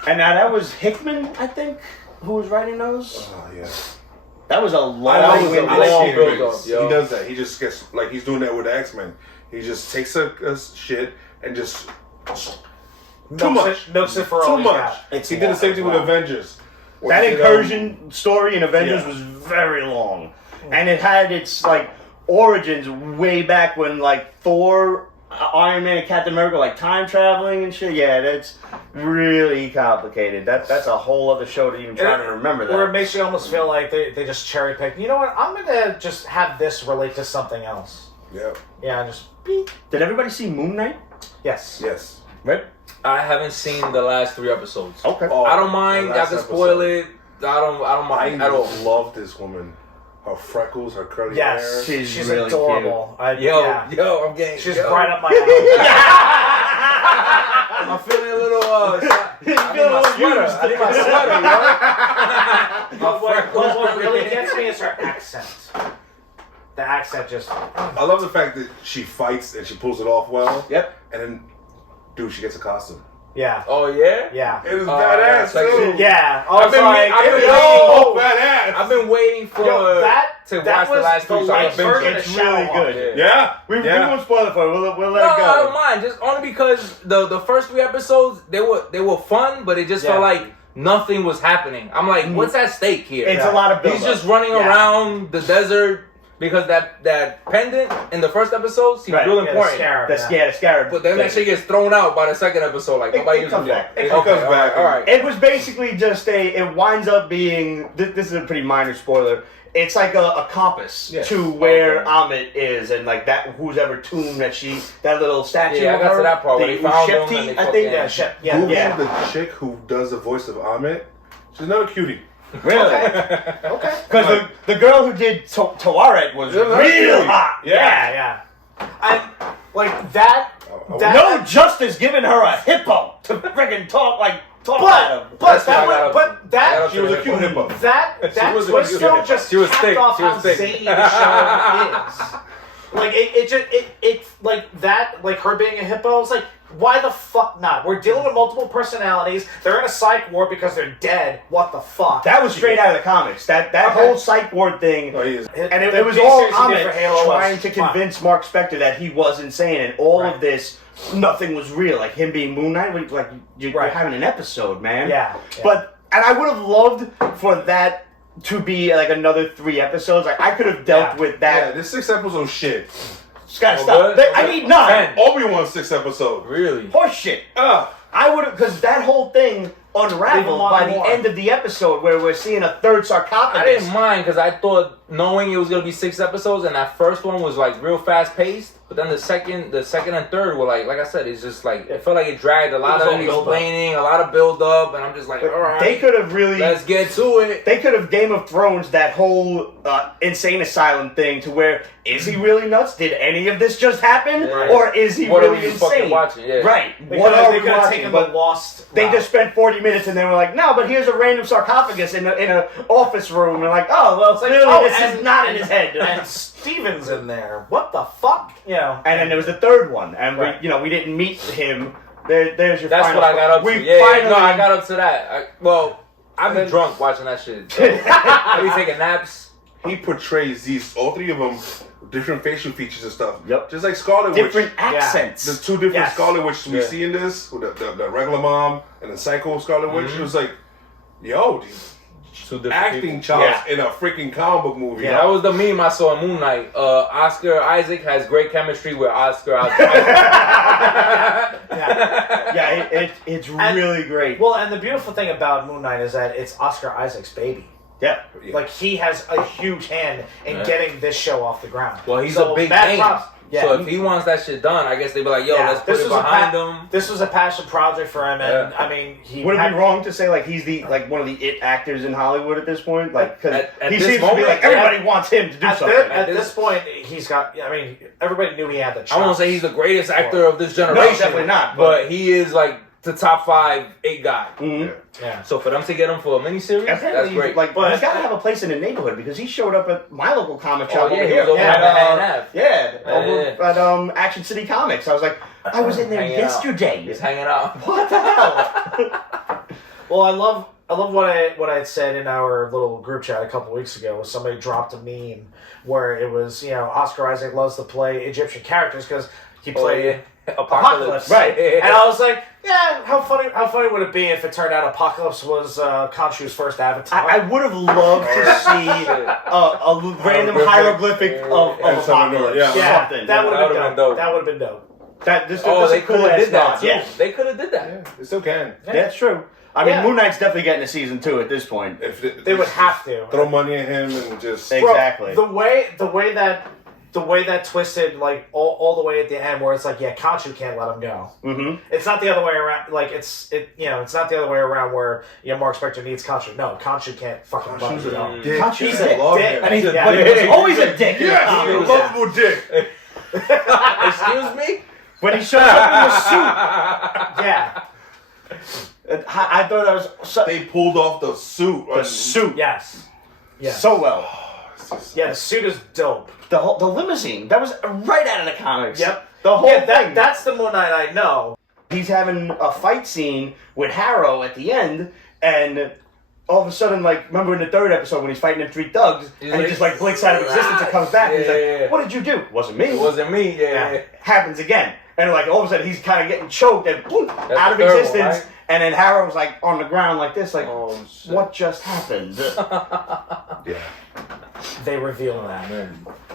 And now that was Hickman, I think, who was writing those. Oh yeah. That was a That was a long-winded long series. build-up, yo. He does that. He just gets like he's doing that with the X-Men. He just takes a shit and just too much. Milks it for all Too he's much. got. It's He did the same thing with long. Avengers. That He did, incursion story in Avengers yeah. was very long, and it had its like origins way back when like Thor, Iron Man, and Captain America like time traveling and shit. Yeah, that's really complicated. That's a whole other show to even try to remember Or it that. makes you almost feel like they just cherry pick. You know what? I'm gonna just have this relate to something else. Yeah. Yeah, just beep. Did everybody see Moon Knight? Yes. Yes. Right. I haven't seen the last 3 episodes. Okay. Oh, I don't mind. the Y'all last can spoil episode. it. I don't mind at all. love this woman. Her freckles, her curly Yes. hair. She's really adorable. Yo, I'm getting. She's yo. right up my alley. I'm feeling a little. I need feeling a my little sweater. used. I need my sweater, yo. What really gets me is her accent. The accent just. I love the fact that she fights and she pulls it off well. Yep. And then, dude, she gets a costume. Yeah. Oh yeah. Yeah. It is Oh, badass that's too. Yeah. I I've was been like, I've been Oh, waiting. badass. I've been waiting for Yo, to that watch the was last the 3 so I light can version binge of it. It's really Shallow. good. Yeah. We yeah. won't spoil it for it. We'll let No, it go. I don't mind. Just only because the first 3 episodes they were fun, but it just felt like nothing was happening. I'm like, what's at stake here? It's a lot of build He's just running around the desert, Because that pendant in the first episode seems Right, real Yeah, the important. scarab, The scarab. But then that shit gets thrown out by the second episode. Like, nobody it uses comes back. It comes back. All right. It was basically just it winds up being, this is a pretty minor spoiler, it's like a compass Yeah. to where Okay. Amit is, and like that, who's ever tomb that little statue Yeah, I of got her, to that part where the they found him Ushepti, and they I fucking- think. Yeah, shit. Yeah, Google yeah. the chick who does the voice of Amit. She's another cutie. Really? Okay. Because the girl who did Tawaret was Yeah, real really. hot. Yeah. I like that. That No justice giving her a hippo to friggin' talk at him. but That's that what I was, got up but to. that She was a cute hippo. that was a twist cute though hippo. just She was capped thick. off She was how thick. zany the show is. Like it like that, like her being a hippo. It's like, why the fuck not? We're dealing with multiple personalities. They're in a psych ward because they're dead. What the fuck? That was straight out of the comics. That Okay. whole psych ward thing. Oh, he is. And it The was big all series he did Amit for Halo trying was to fun. convince Mark Spector that he was insane, and all Right. of this, nothing was real. Like him being Moon Knight, like you're Right. having an episode, man. Yeah. And I would have loved for that to be like another 3 episodes. Like I could have dealt Yeah. with Yeah, that. this 6 episode shit. Just gotta Oh, stop. good? I need 9. Obi-Wan's 6th episode. Really? Horse shit. I would have, because that whole thing Leave 'em unraveled on by the more. end of the episode where we're seeing a third sarcophagus. I didn't mind because I thought knowing it was gonna be 6 episodes and that first one was like real fast paced, but then the second and third were like I said, it's just like it felt like it dragged a lot was of all build up. explaining, a lot of build up, and I'm just like, all right, They could have really. let's get to it. They could have Game of Thrones that whole insane asylum thing to where is he really nuts? Did any of this just happen, Right. or is he What are really we fucking insane? watching? Yeah. Right. Because What are they we could have watching? taken the But lost. they route. just spent 40 minutes and they were like, no, but here's a random sarcophagus in an office room. And like, oh, well, clearly oh, this and- is not in his head. And Steven's in there. What the fuck? You know. And then there was the third one, and Right. we didn't meet him. There's your. That's final what I got up to. We Yeah, finally, no, I got up to that. I've been drunk watching that shit. So. I be taking naps. He portrays all 3 of them, different facial features and stuff. Yep. Just like Scarlet different Witch. accents. The 2 different Yes. Scarlet Witches we Yeah. see in this, with the regular mom and the psycho Scarlet Witch. It was like, yo, these 2 different acting people. chops Yeah. in a freaking comic book movie. That was the meme I saw in Moon Knight. Oscar Isaac has great chemistry with Oscar Isaac. Yeah. It's And- really great. Well, and the beautiful thing about Moon Knight is that it's Oscar Isaac's baby. Yeah. Yeah. Like he has a huge hand in Yeah. getting this show off the ground. Well, he's So a big mad name. props. Yeah. So if he wants that shit done, I guess they'd be like, yo, Yeah, let's put it behind him. This was a passion project for him, and Yeah. I mean, he Would it had, be wrong to say like he's one of the it actors in Hollywood at this point? Like, because At he this seems to be moment, like everybody wants him to do At, something. at this point, he's got. I mean, everybody knew he had the. I Chops. won't say he's the greatest actor of this No, generation. definitely not. But he is like the top 5 8 guy. Mhm. Yeah. So for them to get him for a miniseries, that's Apparently, great. like, But- he's got to have a place in the neighborhood because he showed up at my local comic Oh, shop yeah, over he here. was over at Manhattan Ave. Yeah, Yeah. over at Action City Comics. I was like, I was in there Hanging out. yesterday. He's hanging out. What the hell? Well, I love what I had said in our little group chat a couple weeks ago. Was somebody dropped a meme where it was Oscar Isaac loves to play Egyptian characters because he played Apocalypse, Right. And I was like, yeah, how funny would it be if it turned out Apocalypse was Khonshu's first avatar? I would have loved to see a random hieroglyphic of And some Apocalypse. yeah. yeah, Something. that would have That been would've dope. been dope. That would have been dope. This Oh, is they a cool could have ass did that nod, too. Yeah. They could have did that. Yeah, they still can. That's true. I mean, Yeah. Moon Knight's definitely getting a season 2 at this point. If They would have to. throw money at him and just. Hey. Bro, Exactly. the way that twisted, like all the way at the end, where it's like, yeah, Khonshu can't let him go. Mm-hmm. It's not the other way around. Like it's not the other way around where Mark Spector needs Khonshu. No, Khonshu can't fucking let Khonshu's him a go. dick. Khonshu's He's a a love dick. him. And he's Yeah. always a dick in the Yes, comics. a lovable dick. Excuse me? When he shows up in the suit. Yeah. I thought that was They pulled off the suit. the suit Yes. Yeah. so well. Yeah. The suit is dope. The limousine, that was right out of the comics. Yep. The whole Yeah. thing. That's the Moon Knight I know. He's having a fight scene with Harrow at the end, and all of a sudden, like, remember in the third episode when he's fighting them 3 thugs, He's and he like, just like blinks out of existence and comes back, and he's like, Yeah. "What did you do? Wasn't me." It wasn't me. Yeah. Happens again, and like all of a sudden he's kind of getting choked and boom, out of the third one, existence, right? and then Harrow's like on the ground like this, like, Oh, shit. "What just happened?" Yeah. they reveal that.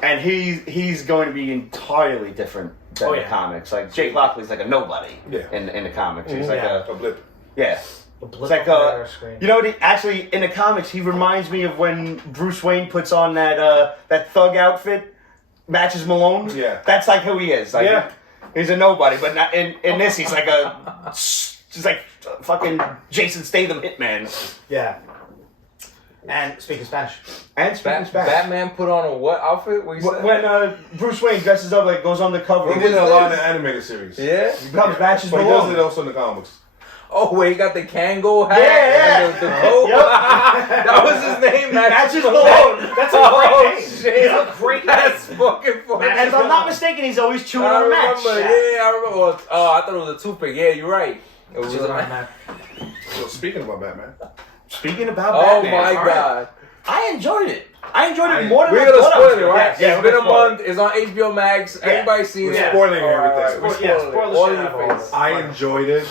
And he's going to be entirely different than the comics. Like Jake Lockley's like a nobody in the comics. He's like a blip. Yeah. It's like you know what? Actually, in the comics, he reminds me of when Bruce Wayne puts on that thug outfit, matches Malone. Yeah, that's like who he is. Like, he's a nobody. But not, in this, he's like he's like fucking Jason Statham hitman. Yeah. And speaking Spanish. Batman put on a what outfit? What you said? When Bruce Wayne dresses up, like goes on the cover. He did a lot in the animated series. Yeah. He becomes matches But he Malone. does it also in the comics. Oh, wait, he got the Kango hat. Yeah. And the coat. That was his name. Matches Malone. That's a great name. Shit. It's a great name. That's fucking funny. And if I'm not mistaken, he's always chewing on a match. I remember. Well, I thought it was a toothpick. Yeah, you're right. It was a match. So speaking about Batman. Speaking about Oh Batman. my god. I enjoyed it. I enjoed it more than We're I gonna thought I was spoil it, gonna. right? Yeah, It's been a month. It's on HBO Max. Everybody's seen We're it. spoiling All right, everything. We're Yeah, spoiling spoil it. the All shit in out of your all face. this. I enjoyed it,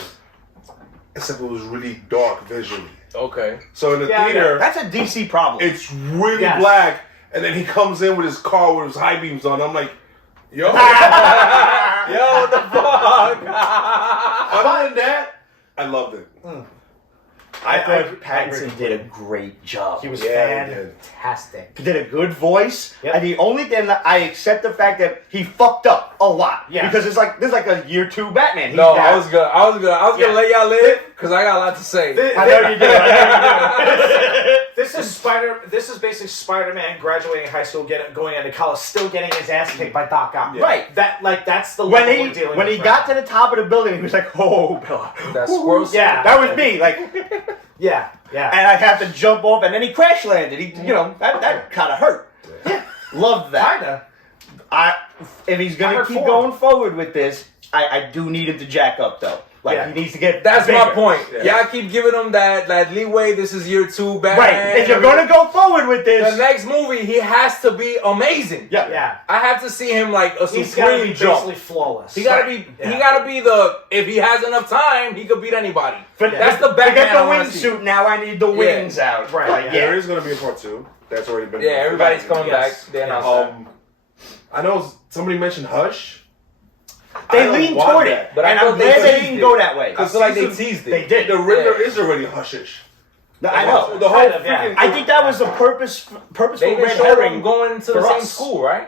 except it was really dark visually. Okay. So in the theater, That's a DC problem. it's really black, and then he comes in with his car with his high beams on. I'm like, yo. Yo, what the fuck? Other than that, I loved it. I thought Pattinson did a great job. He was he did. fantastic. He did a good voice. Yep. And the only thing that I accept the fact that he fucked up a lot. Yeah. Because this is like a year 2 Batman. No, I was gonna let y'all live because I got a lot to say. I know you did. This is basically Spider-Man graduating high school, going into college, still getting his ass kicked by Doc Ock. Yeah. Right. That's the When level we're dealing when with he right got now. to the top of the building, he was like, "Oh, Bill." That squirrel. Yeah. That was me. Like, Yeah. and I have to jump off, and then he crash landed. That kind of hurt. Yeah. Loved that. Kinda. If he's gonna Kinda keep forward. going forward with this, I do need him to jack up though. Like he needs to get. That's bigger. my point. Yeah. Y'all keep giving him that leeway. This is year 2 Batman. Right. If you're gonna go forward with this, the next movie, he has to be amazing. yeah. I have to see him like a He's got to be supreme jump. basically flawless. He gotta be. Yeah. He gotta be the. If he has enough time, he could beat anybody. That's the Batman. Forget I the wanna see. wingsuit. Now I need the wings out. Right, Like, yeah. There is going to be a part 2. That's already been. Yeah, everybody's coming Yes. back. They announced I know somebody mentioned Hush. They I don't lean want toward that. it, But I and thought I'm they glad they teased didn't it. go that way. I feel like they season- teased it. They did. The Riddler Yeah. is already Hushish. I know. The whole Kind of, yeah. freaking. I think that was a purposeful They red didn't show herring. them going into the for same us. school, right?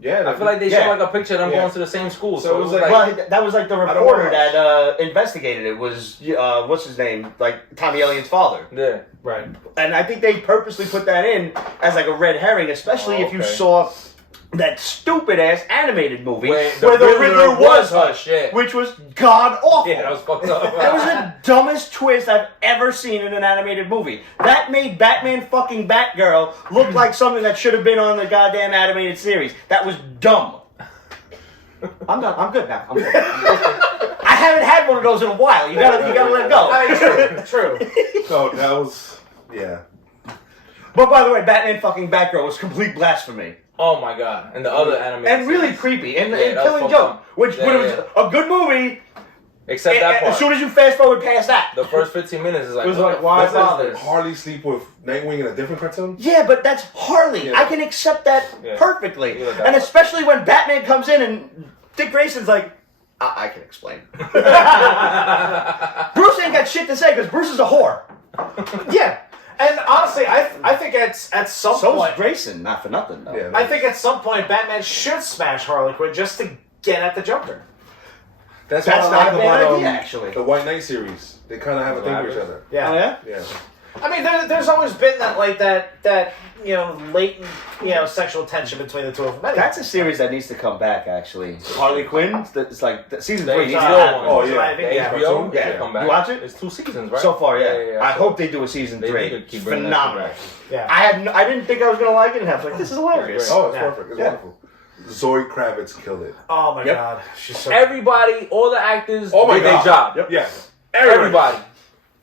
Yeah, I feel like they Yeah. showed like a picture of them Yeah. going to the same school. So So, it it was was like- like, Well, that was like the I don't reporter want that investigated it. Was what's his name? Like Tommy Elliott's father. yeah. Right. And I think they purposely put that in as like a red herring, especially if you okay. saw that stupid ass animated movie Where where the the Riddler Riddler was was Hush, yeah. which was god awful. Yeah, that was fucked up. That was the dumbest twist I've ever seen in an animated movie. That made Batman fucking Batgirl look like something that should have been on the goddamn animated series. That was dumb. I'm done. I'm good now. I'm good. I haven't had one of those in a while. You gotta let it go. I mean, true. So that was. Yeah. But by the way, Batman fucking Batgirl was complete blasphemy. Oh my god! And the other animated And really series. creepy. And, Yeah, and that was Killing fucked Joke, up. which Yeah, was a good movie. Except that part. As soon as you fast forward past that. The first 15 minutes is like, It was what like, the why fuck is bother? this? Harley sleep with Nightwing in a different cartoon. Yeah, but that's Harley. Yeah. I can accept that Yeah. perfectly. Yeah, that And was- especially when Batman comes in and Dick Grayson's like, I can explain. Bruce ain't got shit to say because Bruce is a whore. Yeah. And honestly, I think at some So's point, Grayson, not for nothing though. Yeah. I think at some point Batman should smash Harley Quinn just to get at the Joker. That's That's what I not like a bad about idea, actually. the White Knight series. They kind of have a thing for each other. Yeah. Oh, yeah? Yeah. I mean, there's always been that latent sexual tension between the two of them. Anyway. That's a series that needs to come back, actually. Harley Quinn, it's like season The 3 needs to HBO happen. one. Oh, yeah. I think, yeah. HBO? Yeah. Come back. You watch it? It's 2 seasons, right? So far, yeah. I So hope they do a season they 3. need to keep It's bringing that phenomenal. shit back. Yeah. I didn't think I was gonna like it, and I was like, this is hilarious. Great. Oh, it's Yeah. perfect. It's Yeah. wonderful. Zoe Kravitz killed it. Oh my Yep. god, she's so. Everybody, all the actors Oh my did their God. job. Yep. Yeah.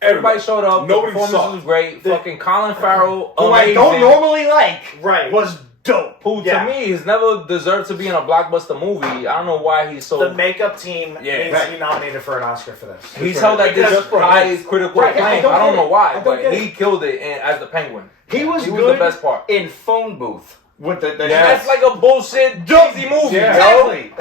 Everybody showed up. Nobody The performance sucked. was great. Fucking Colin Farrell, Who I amazing. don't normally like, Right. was dope. Who Yeah. to me has never deserved to be in a blockbuster movie. I don't know why he's so. The makeup team Yeah. needs Right. to be nominated for an Oscar for this. He's held at this Just for high him. critical Right, acclaim. I I don't get know it. why, I don't but get he it. killed it as the Penguin. He was He good was the best part. in Phone Booth with the That's like a bullshit cheesy movie. Yeah. Yo. Exactly.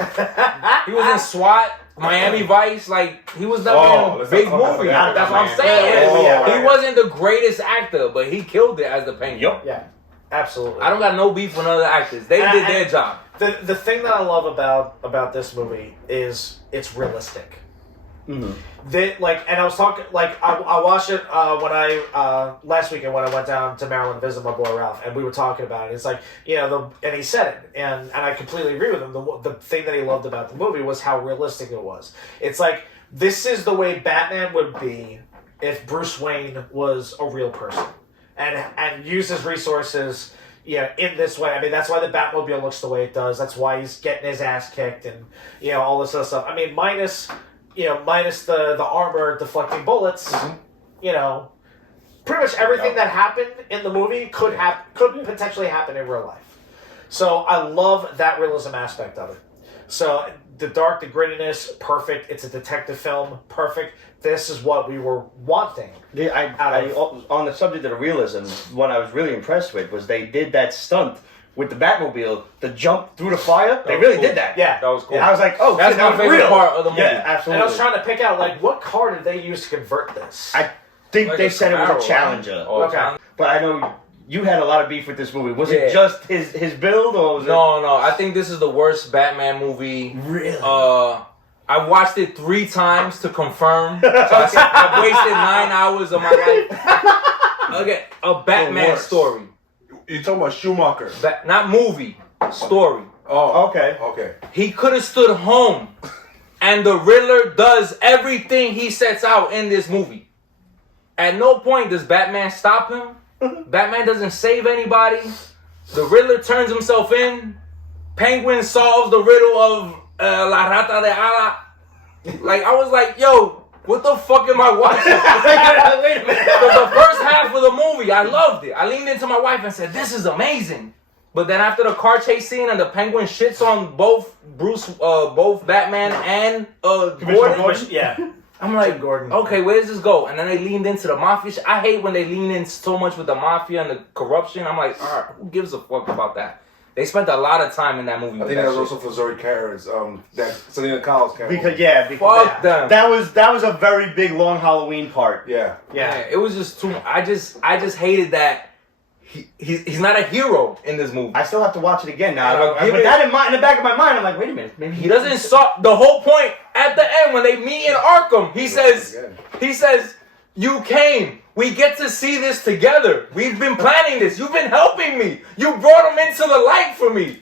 He was in SWAT, Miami Vice. Like he was never in a let's big not talk movie. about That's that. what I'm saying. Oh, yeah, He right. wasn't the greatest actor, but he killed it as the Penguin. Yup. Yeah, absolutely. I don't got no beef with other actors. They did their job. The thing that I love about this movie is it's realistic. Mhm. And I was talking, I watched it when I last weekend when I went down to Maryland to visit my boy Ralph, and we were talking about it. It's like, and he said it, and I completely agree with him. The thing that he loved about the movie was how realistic it was. It's like, this is the way Batman would be if Bruce Wayne was a real person, and used his resources, in this way. I mean, that's why the Batmobile looks the way it does. That's why he's getting his ass kicked and, all this other stuff. I mean, minus the armor deflecting bullets, pretty much everything that happened in the movie could potentially happen in real life. So I love that realism aspect of it. So the dark, the grittiness, perfect. It's a detective film, perfect. This is what we were wanting. Yeah, on the subject of the realism, what I was really impressed with was they did that stunt with the Batmobile, the jump through the fire. They was really cool. did that. Yeah. That was cool. I was like, oh, That's shit, my that was favorite real. part of the movie. Yeah, absolutely. And I was trying to pick out, what car did they use to convert this? I think Like they a said it was Camaro, a Challenger. right? Oh, Okay. Challenger. But I know you had a lot of beef with this movie. Was Yeah. it just his build, or was No, I think this is the worst Batman movie. Really? I watched it 3 times to confirm. So I wasted 9 hours of my life. Okay, a Batman worst. story. You're talking about Schumacher. Not movie, story. Oh, Okay. Okay. He could have stood home, and the Riddler does everything he sets out in this movie. At no point does Batman stop him. Batman doesn't save anybody. The Riddler turns himself in. Penguin solves the riddle of La Rata de Ala. Like, I was like, yo, what the fuck am I watching? Wait a minute. The first half of the movie, I loved it. I leaned into my wife and said, this is amazing. But then after the car chase scene and the Penguin shits on both Batman and Gordon, Yeah. I'm like, Jim Gordon. okay, where does this go? And then they leaned into the mafia. I hate when they lean in so much with the mafia and the corruption. I'm like, all right, who gives a fuck about that? They spent a lot of time in that movie. I think that was also for Zoe Karen's, that Selena Kyle's character. Because Fuck them. that was a very big long Halloween part. Yeah. Yeah, it was just too. I just hated that. He's not a hero in this movie. I still have to watch it again now. Yeah, With give it- that in mind, in the back of my mind, I'm like, wait a minute, maybe He doesn't stop the whole point at the end when they meet in Arkham. He says, you came. We get to see this together. We've been planning this. You've been helping me. You brought him into the light for me.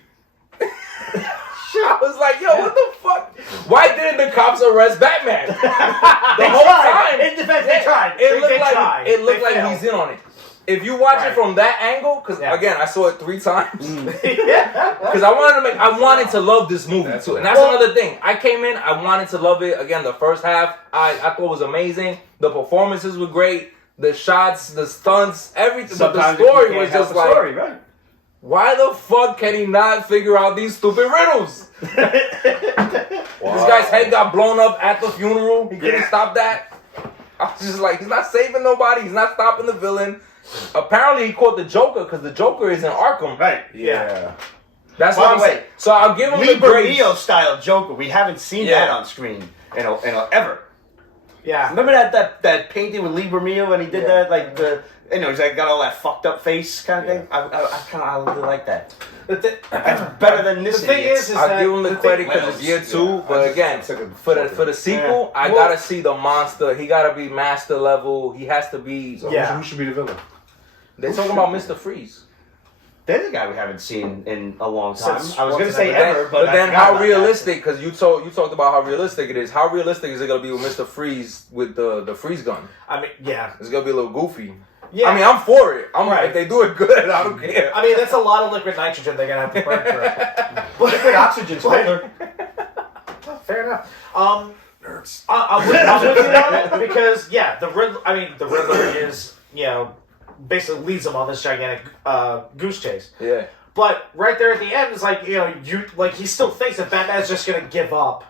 I was like, yo, what the fuck? Why didn't the cops arrest Batman? The whole time. In defense, they tried. It looked They like tried. it looked They like failed. he's in on it. If you watch Right. it from that angle, because Yeah. again, I saw it 3 times. Yeah. Because I wanted to love this movie That's too, and cool. that's another thing. I came in, I wanted to love it. Again, the first half, I thought was amazing. The performances were great, the shots, the stunts, everything. But the Sometimes you story can't was help just the like, story, right? why the fuck can he not figure out these stupid riddles? This guy's head got blown up at the funeral. He couldn't stop that. I was just like, he's not saving nobody. He's not stopping the villain. Apparently, he caught the Joker because the Joker is in Arkham. Right. Yeah. That's By what the I'm way, saying. So I'll give him the Libra grace. Mio style Joker. We haven't seen Yeah. that on screen in ever. Yeah. Remember that painting with Libra Mio when he did that, like he's like got all that fucked up face kind of thing. I really like that. That's better than this. The thing idiot. is I'll that give him the thing- credit because it's year 2, Yeah. but again, It's like a for the sequel, I Well- gotta see the monster. He gotta be master level. He has to be. So Yeah. who should be the villain? They're talking about Mr. Freeze. There's a guy we haven't seen in a long time. Since I was gonna say But then- ever, but I then forgot how about realistic? Because you talked about how realistic it is. How realistic is it gonna be with Mr. Freeze with the freeze gun? I mean, yeah. It's gonna be a little goofy. Yeah. I mean, I'm for it. Right. If they do it good, I don't care. I mean, that's a lot of liquid nitrogen they're gonna have to burn through. that. Liquid oxygen, Spoiler. Fair enough. I'm with you though, because the Riddler is basically leads them on this gigantic goose chase. Yeah. But right there at the end, it's like, he still thinks that Batman's just going to give up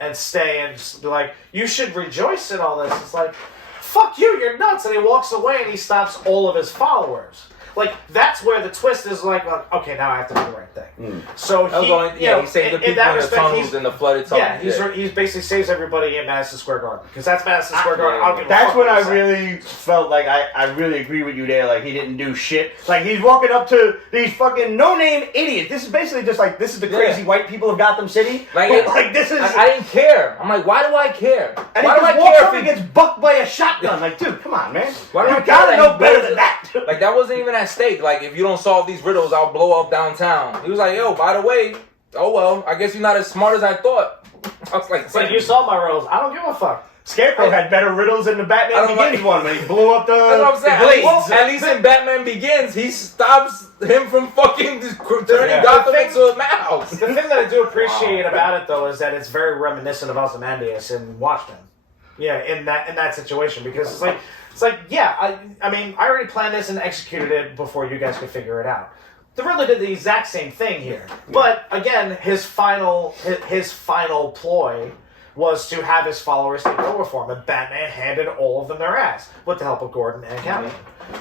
and stay and just be like, you should rejoice in all this. It's like, fuck you, you're nuts. And he walks away and he stops all of his followers. Like, that's where the twist is like, okay, now I have to do the right thing. So he saved the people in the tunnels and the flooded tunnels. Yeah, he basically saves everybody in Madison Square Garden. Because that's Madison Square Garden. I don't give a That's fuck when what I you say. really felt like I really agree with you there. Like, he didn't do shit. Like, he's walking up to these fucking no-name idiots. This is basically just like, this is the crazy white people of Gotham City. Like this is... I didn't care. I'm like, why do I care? And why he do I just walks care up and gets bucked by a shotgun. Like, dude, come on, man. Why do I You care gotta that know he better builds than it? that. Like, that wasn't even at stake. Like, if you don't solve these riddles, I'll blow up downtown. He was like, yo, by the way, oh well, I guess you're not as smart as I thought. I was like, It's like, you solved my riddles. I don't give a fuck. Scarecrow had better riddles than the Batman Begins one when he blew up the That's what I'm saying. blades. At least in Batman Begins, he stops him from fucking turning Gotham into a madhouse. The thing that I do appreciate about it, though, is that it's very reminiscent of Ozymandias in Watchmen. Yeah, in that situation, because it's like, yeah, I mean, I already planned this and executed it before you guys could figure it out. The Riddler did the exact same thing here, but again, his final ploy was to have his followers take over for him, and Batman handed all of them their ass with the help of Gordon and Catwoman.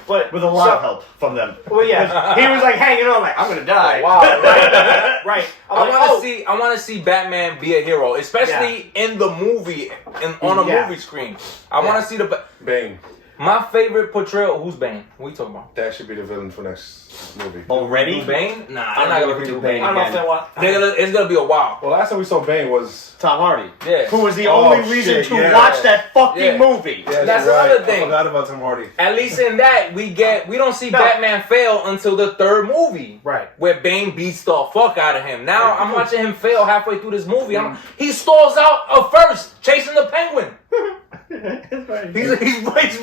But With a lot of help from them. Well, yeah, He was like hanging on, like, I'm gonna die. Wow, right? right. I want to see Batman be a hero, especially in the movie, on a movie screen. I want to see Bane. My favorite portrayal. Who's Bane? What are you talking about? That should be the villain for next movie. Already? Bane? Nah, I'm I'm not not gonna do do Bane Bane. I don't know if they want. It's gonna be a while. Well, last time we saw Bane was... Tom Hardy. Yeah. Who was the Oh, only reason shit, to yeah. watch that fucking movie. Yeah, That's you're another right. thing. I forgot about Tom Hardy. At least in that we don't see Batman fail until the third movie, Right. where Bane beats the fuck out of him. Now I'm watching him fail halfway through this movie. He stalls out first, chasing the Penguin. He's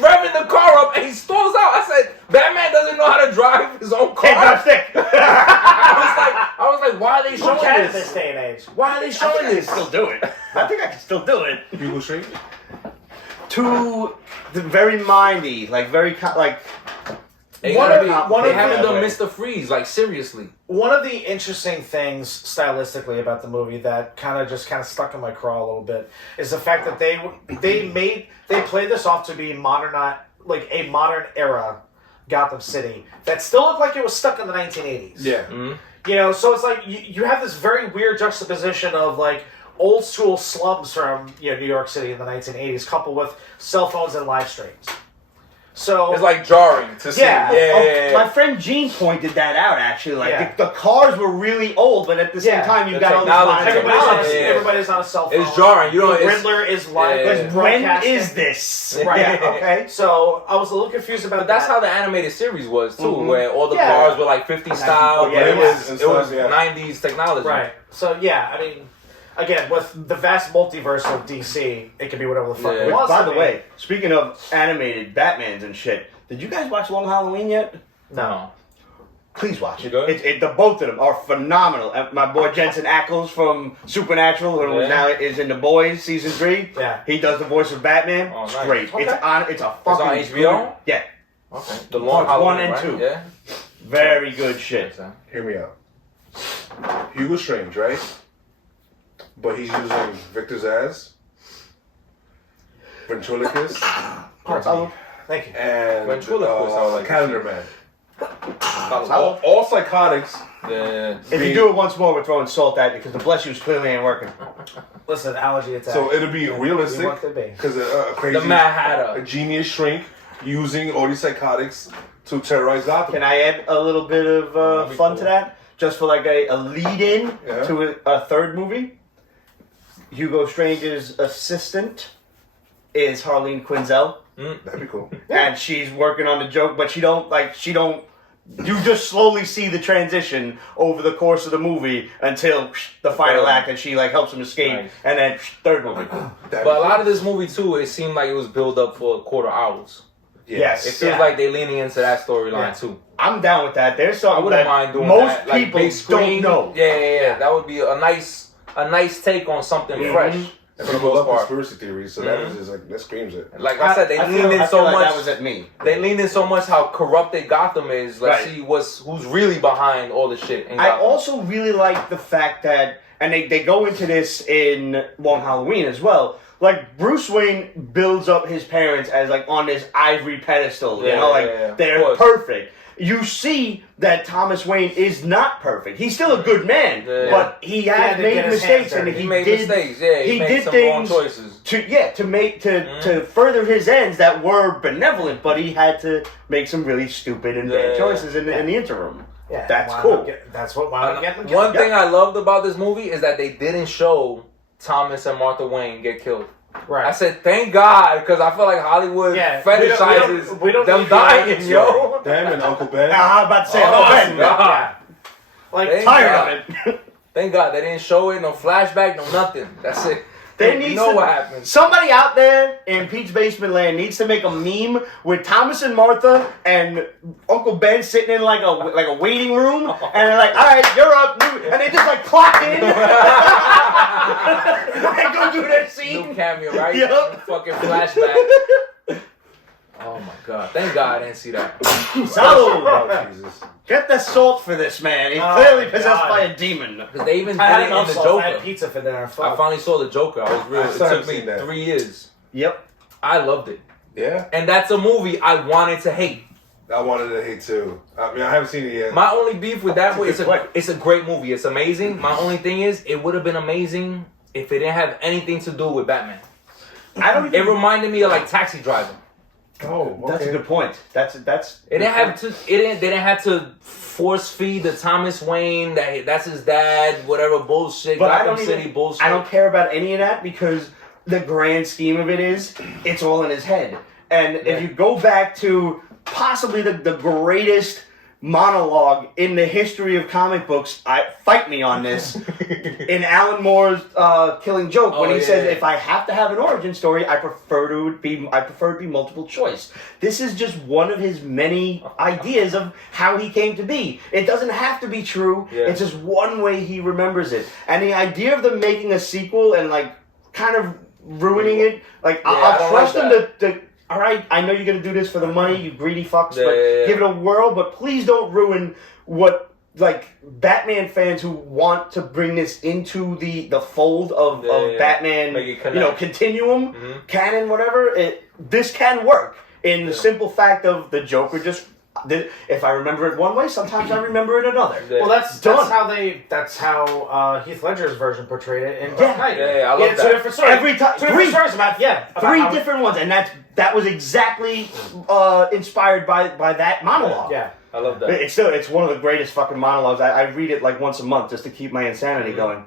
revving the car up and he stalls out. I said, Batman doesn't know how to drive his own car. Hey, drop stick. I was like, why are they Who showing can in this this? day and age? Why are they I showing think I can this? still do it. I think I can still do it. Hugo Strange? Very mindy, like very like. They One haven't of done the- Mr. Freeze, like seriously. One of the interesting things stylistically about the movie that kind of stuck in my craw a little bit is the fact that they played this off to be a modern era Gotham City that still looked like it was stuck in the 1980s. Yeah. You know, so it's like you have this very weird juxtaposition of like old school slums from New York City in the 1980s coupled with cell phones and live streams. So It's like jarring to see. Yeah. My friend Gene pointed that out actually. Like Yeah. the cars were really old, but at the same Yeah. time you've The got all technology. this Everybody's everybody's on a cell phone. It's jarring. You know, The it's, Riddler is live. Yeah. is When broadcasting. is this? Right. Yeah, okay. So I was a little confused about but that's that. how the animated series was too, Mhm. where all the Yeah. cars were like 50 style. Yeah, but it it was was, yeah. 90s technology. Right. So yeah, I mean, again, with the vast multiverse of DC, it can be whatever the fuck Yeah. it wants. By to the be. way, speaking of animated Batmans and shit, did you guys watch Long Halloween yet? no. Please watch it. Good? The both of them are phenomenal. My boy Jensen Ackles from Supernatural, who Yeah. now is in The Boys season 3. Yeah. He does the voice of Batman. Oh, It's nice. great. Okay. It's a fucking on HBO? good- Yeah, Okay. The long Parts Halloween, 1 and right? 2. Yeah. very good shit. Hear me out. Hugo Strange, right? But he's using Victor Zsasz, Ventriloquist, Thank you. and Ventriloquist, I would like to Calendar see. Man. Oh, All psychotics. yeah. If you do it once more, we're throwing salt at you because the bless yous clearly ain't working. Listen, allergy attack. So it'll be realistic We want to be. because a crazy, The Mad a Hatter. genius shrink using all these psychotics to terrorize Gotham. Can I add a little bit of That'd be fun cool. to that? Just for like a lead-in Yeah. to a third movie? Hugo Strange's assistant is Harleen Quinzel. That'd be cool. And she's working on the joke, but you just slowly see the transition over the course of the movie until the final act, and she like helps him escape, Nice. and then third movie. That'd But a be lot of this movie too, it seemed like it was built up for a quarter hours. Yes. It feels Yeah. like they're leaning into that storyline too. I'm down with that. There's I something wouldn't that mind doing most that. Like people big screen. don't know. Yeah. That would be a nice take on something fresh. And For the people most love part. conspiracy theories, so that is just like, that screams it. Like I said, they leaned in I so feel like much. that was at me. They leaned in so much how corrupted Gotham is. Let's Right. see who's really behind all the shit. In I Gotham. also really like the fact that, and they go into this in Long Halloween as well. Like Bruce Wayne builds up his parents as like on this ivory pedestal, you Yeah, know, like yeah. Of they're course. perfect. You see that Thomas Wayne is not perfect. He's still a good man, Yeah. but he He has had to made get his hands mistakes, and dirty. he made mistakes. Yeah, he made did some things wrong choices. to further his ends that were benevolent, but he had to make some really stupid and bad Yeah. choices in the interim. Yeah, That's wound cool. up that's what wound up getting the One kill. thing I loved about this movie is that they didn't show Thomas and Martha Wayne get killed. Right. I said, thank God, because I feel like Hollywood Yeah, fetishizes we don't them need the origin dying, yo. Them and Uncle Ben. I'm about to say, Oh, Ben, God. Yeah. Like, Thank tired God. of it. Thank God they didn't show it, no flashback, no nothing. That's it. They You need know some- what happens. Somebody out there in Pete's Basement Land needs to make a meme with Thomas and Martha and Uncle Ben sitting in like a waiting room, and they're like, "All right, you're up," and they just like clock in and go do their New scene. cameo, right? Yup. Fucking flashback. Oh my God. Thank God I didn't see that. Salud. Oh, Jesus. Get the salt for this man. He's Oh, clearly my possessed God. by a demon. Because they even I had did it in enough the salt. I had Joker. pizza for dinner. I Fuck. finally saw the Joker. I was really. I It still took haven't me seen that. 3 years. Yep. I loved it. Yeah, And that's a movie I wanted to hate. I wanted to hate too. I mean, I haven't seen it yet. My only beef with that movie, Good point. it's a great movie. It's amazing. My only thing is, it would have been amazing if it didn't have anything to do with Batman. I don't. It reminded me of like Taxi Driver. Oh, That's a okay. good point. That's. It didn't have to. They didn't have to force feed the Thomas Wayne that's his dad. Whatever bullshit. But I Gotham don't City even, bullshit. I don't care about any of that because the grand scheme of it is it's all in his head. And Yeah. if you go back to possibly the greatest monologue in the history of comic books, fight me on this, in Alan Moore's Killing Joke, when Oh, he yeah, says, yeah. if I have to have an origin story, I prefer it be multiple choice. This is just one of his many ideas of how he came to be. It doesn't have to be true. Yeah. It's just one way he remembers it. And the idea of them making a sequel and like kind of ruining it, like Yeah, I I'll don't trust like them to all right, I know you're going to do this for the money, you greedy fucks, Yeah, but yeah. give it a whirl, but please don't ruin what, like, Batman fans who want to bring this into the fold of Yeah. Batman, Make it connect. you know, continuum, Mhm. canon, whatever. This can work in the simple fact of the Joker just, if I remember it one way, sometimes I remember it another. Yeah. Well, that's Done. how Heath Ledger's version portrayed it in Yeah. Dark Knight. Yeah, I love Two that. different stories. Every time, Two different stories about about three how- different ones, and that was exactly inspired by that monologue. Yeah. I love that. It's one of the greatest fucking monologues. I read it like once a month just to keep my insanity going.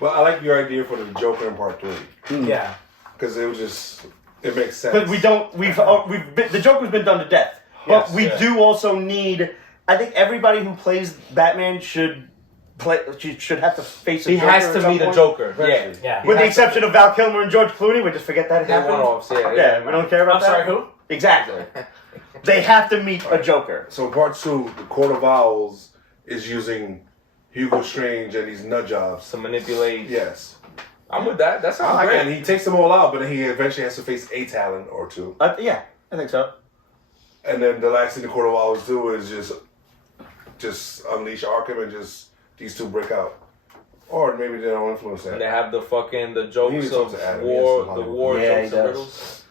Well, I like your idea for the Joker in part 3 Yeah. because it makes sense. But the Joker's been done to death. But Yes, we yeah. do also need. I think everybody who plays Batman should have to face a He Joker has at to some meet a point. Joker. Yeah. Eventually. Yeah. With the He has to- exception of Val Kilmer and George Clooney, we just forget that They're happened. one-offs, yeah. Yeah, we don't care about I'm that. sorry, who? Exactly. They have to meet a Joker. So in part 2, the Court of Owls is using Hugo Strange and these nut jobs. To manipulate. Yes. I'm with that. That sounds And great. he takes them all out, but then he eventually has to face a Talon or two. Yeah, I think so. And then the last thing the Court of Owls do is just unleash Arkham and just these two break out. Or maybe they don't influence And that. they have the He jokes needs of to add it. war, Yes, the to war Yeah, he jokes and does. riddles.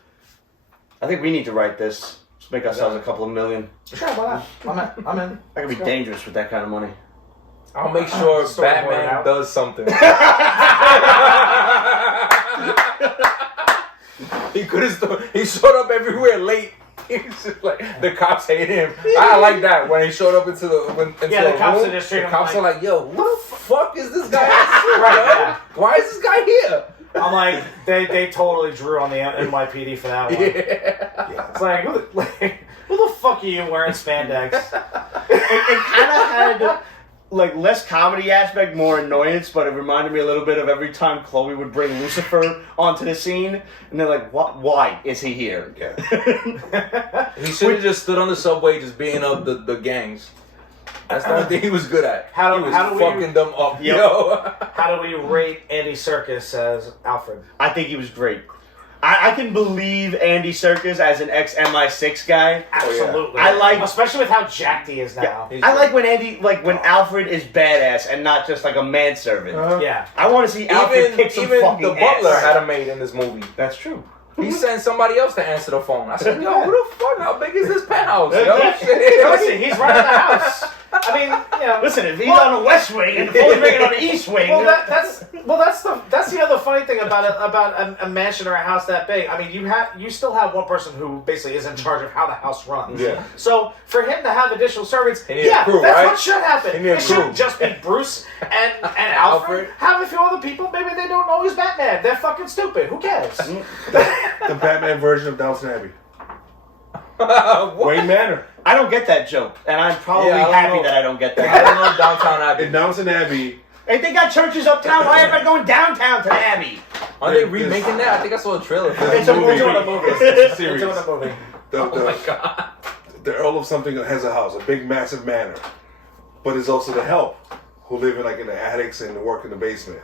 I think we need to write this. Let's make ourselves a couple of million. Sure, why not? I'm in. That could be dangerous with that kind of money. I'll make sure Storyboard Batman out. does something. He showed up everywhere late. He's just like the cops hate him. I like that when he showed up into the Yeah, the cops room, are just treating the him cops like- are like, "Yo, who the fuck is this guy? Right, yeah. Why is this guy here?" I'm like, they totally drew on the NYPD for that one. Yeah. It's like, who the fuck are you wearing spandex? It kind of had like less comedy aspect, more annoyance, but it reminded me a little bit of every time Chloe would bring Lucifer onto the scene, and they're like, "What? Why is he here?" Yeah. He should have just stood on the subway, just beating up the gangs. That's the only thing he was good at. How he was do we- fucking them up, Yep. yo. How do we rate Andy Serkis as Alfred? I think he was great. I can believe Andy Serkis as an ex-MI6 guy. Absolutely. I like- especially with how jacked he is now. He's I good. like when Alfred is badass and not just like a manservant. Yeah. I want to see Alfred kick some even fucking the butler ass. had a maid in this movie. That's true. He sent somebody else to answer the phone. I said, yo, who the fuck? How big is this penthouse? Yo, Listen, he's running the house. I mean, you know. Listen, if he's on the west wing and the phone's ringing on the east wing. Well, that's the other funny thing about a mansion or a house that big. I mean, you still have one person who basically is in charge of how the house runs. Yeah. So for him to have additional servants, He need a crew, that's right? what should happen. He need a It shouldn't crew. just be Bruce and Alfred. Have a few other people. Maybe they don't know he's Batman. They're fucking stupid. Who cares? The Batman version of Downton Abbey. What? Wayne Manor. I don't get that joke, and I'm probably Yeah, I don't happy know. that I don't get I that. don't know Downtown Abbey. In Downton Abbey, Hey, they got churches uptown. Why everybody going downtown to Abbey? Are they remaking that? I think I saw a trailer for It's that. a We're movie. doing a movie. It's a We're series. doing a movie. Oh my god. The Earl of something has a house, a big, massive manor, but there's also the help who live in the attics and work in the basement.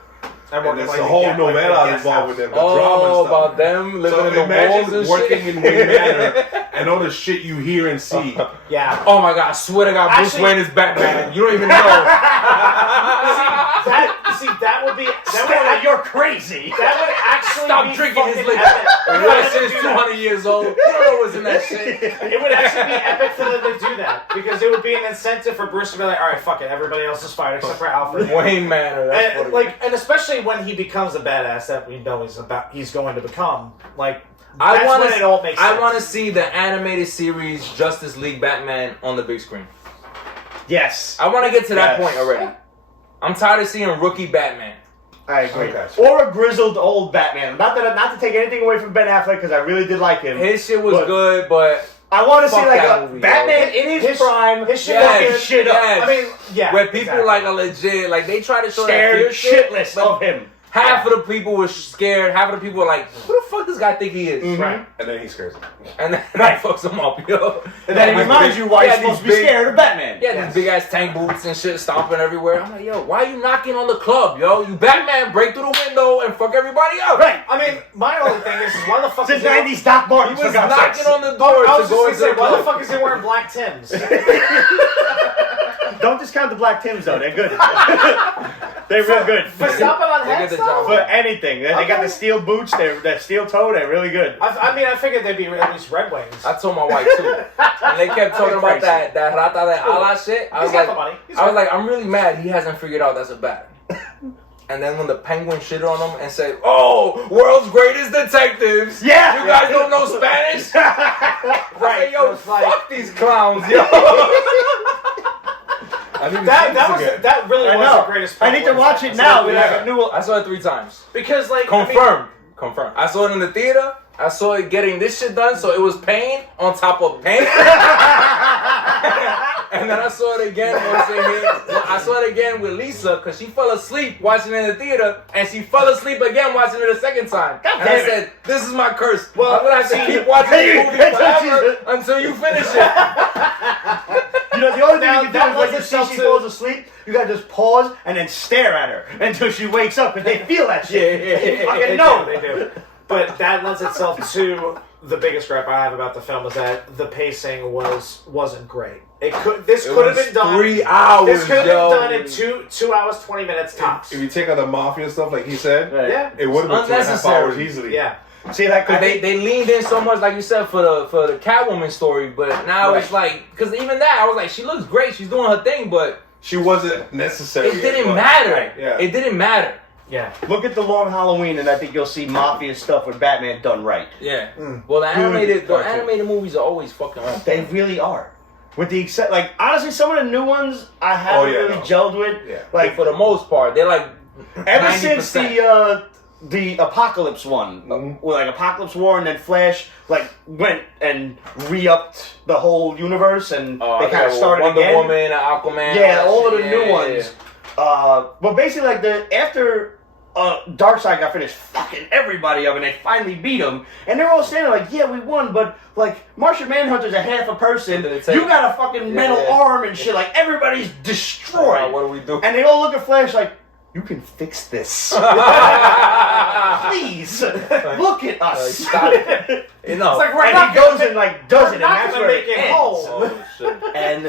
And there's like the the whole guest- like the novella guest involved house. with them, the drama and Oh, stuff. about them living So in the walls imagine and working shit. in Wayne Manor and all the shit you hear and see. Yeah. Oh my god, I swear to God, Bruce Actually- Wayne is Batman. You don't even know. That would be. That You're crazy. would actually Stop be drinking his fucking liquor. epic. That shit is 200 years old. You don't know what's in that shit. It would actually be epic for them to do that because it would be an incentive for Bruce to be like, all right, fuck it, everybody else is fired except for Alfred. Wayne Manor. That's And, funny. and especially when he becomes a badass that we know he's going to become. Like I that's want when it all makes sense. I want to see the animated series Justice League Batman on the big screen. Yes, I want to get to that Yes. point already. I'm tired of seeing rookie Batman. I agree. Okay. Or a grizzled old Batman. Not to take anything away from Ben Affleck because I really did like him. His shit was But- good, but I want to see Fuck like that a movie, Batman yo. in his prime, his shit fucking Yes, shit up, yes. I mean, yeah. where people exactly. like are legit, like they try to show that scared fear shit, shitless but of him. half of the people were scared, half of the people were like, who the fuck does this guy think he is? Mhm. Right. And then he scares them. And then that fucks him up, yo. And then it reminds you why you're supposed to be scared of Batman. Yeah, these big ass tank boots and shit stomping everywhere. I'm like, yo, why are you knocking on the club, yo? You Batman, break through the window and fuck everybody up. Right. I mean, my only thing is why the fuck Since is he? 90s Doc Martens, He was for God's knocking sakes. on the door I was to go just into gonna say, the why the club. fuck is he wearing black Tims? Don't discount the Black Tims though. They're good. They're real good. For stomping on They heads, get the job though? For anything. They got the steel boots. They're steel toe. They're really good. I mean, I figured they'd be at least Red Wings. I told my wife too. And they kept talking about that rata de ala shit. I He's was got like, the money. He's I was got- like, I'm really mad he hasn't figured out that's a bat. And then when the penguin shitted on him and said, "Oh, world's greatest detectives." Yeah. You guys don't know Spanish? I said, yo, It's like- fuck these clowns, yo. I need to see that really I was know. the greatest. I need to watch it now. With like a new. I saw it 3 times. because like Confirmed. Confirmed. I saw it in the theater. I saw it getting this shit done, so it was pain on top of pain. And then I saw it again. I saw it again with Lisa because she fell asleep watching it in the theater, and she fell asleep again watching it a second time. God And damn I it. said, "This is my curse. Well, I'm gonna have to see, keep watching this movie that's what forever until you finish it." You know, the only thing Now, you can do that is when lends you see itself she to- falls asleep, you gotta just pause and then stare at her until she wakes up because they feel that shit. They fucking know. They do. But that lends itself to the biggest gripe I have about the film is that the pacing wasn't great. This could have been done 3 hours. This could have yo. been done in 2 hours 20 minutes tops. If you take out the mafia stuff, like he said, Right. Yeah, it would have been 2.5 Unnecessary. hours easily. yeah. See, like, Cause they leaned in so much, like you said, for the Catwoman story, but now Right. it's like, because even that, I was like, she looks great, she's doing her thing, but She wasn't necessary. it didn't but- matter. Right, yeah. It didn't matter. Yeah. look at the Long Halloween, and I think you'll see mafia stuff with Batman done right. Yeah. Mm. Well, the cartoon. animated movies are always fucking on. They really are. With the except, like, honestly, some of the new ones I haven't really gelled with. Yeah. Like, Like, for the most part, they're like ever 90%. since the Apocalypse one, where like Apocalypse War and then Flash, like went and re-upped the whole universe, and they kind of started Wonder again. Woman, Aquaman. Yeah, all of the shit, new yeah, ones. But basically, like after Darkseid got finished fucking everybody up, and they finally beat him. And they're all standing like, yeah, we won, but like Martian Manhunter's a half a person. You got a fucking metal arm and shit. Like everybody's destroyed. What do we do? And they all look at Flash like, you can fix this. Please look at us. Stop it. You know, It's like, we're And not he goes gonna and like does it, and not that's gonna where make it ends. whole. oh shit. And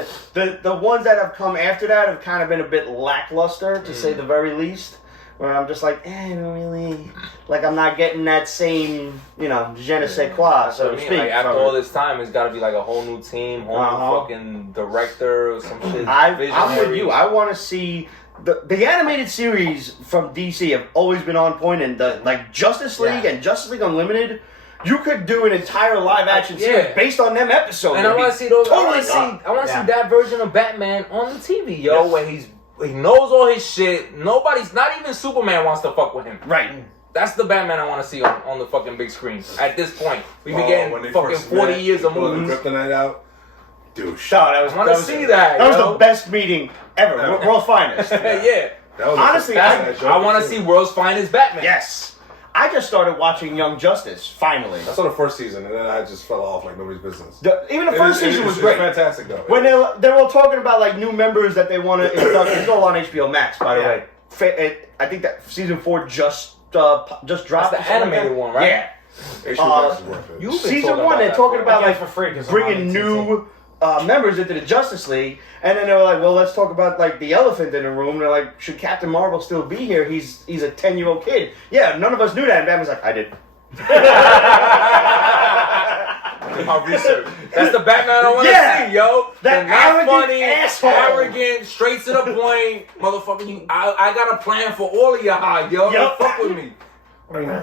the ones that have come after that have kind of been a bit lackluster, to say the very least. Where I'm just like, really, like I'm not getting that same, je ne sais quoi, so to speak. Like, after from all it. this time, it's got to be like a whole new team, whole new fucking director or some shit. I'm with visionary. you. I want to see the animated series from DC have always been on point, and the like Justice League and Justice League Unlimited. You could do an entire live action series based on them episodes. And I want to see those. Totally I want to see that version of Batman on the TV, where he knows all his shit. Nobody's, not even Superman wants to fuck with him. Right. That's the Batman I want to see on the fucking big screen. At this point, we've been when getting they fucking first 40 met, years of he pulled the movies. Kryptonite out. Douche. No, that was, I want to see that. That was yo. the best meeting ever. Yeah. World's finest. Yeah. That was Honestly, that's I want to see World's Finest Batman. Yes. I just started watching Young Justice, finally. That's on the first season, and then I just fell off like nobody's business. Even the first season was great. It's fantastic, though. When they were all talking about like new members that they want to induct, it's all on HBO Max, by the way. I think that season 4 just dropped. That's or the something like animated that. one, right? Yeah. HBO Max is worth it. You've been Season talking 1, about they're that talking for- about I get like it for free 'cause I'm bringing on new members into the Justice League, and then they were like, well, let's talk about like the elephant in the room. They're like, should Captain Marvel still be here? He's a 10-year-old kid. Yeah, none of us knew that, and Batman's like, I did. My research. That's the Batman I want to see, yo. That The not arrogant funny, asshole. arrogant, straight to the point, motherfucker. I got a plan for all of y'all, yo. Yup. Fuck with me. I mean,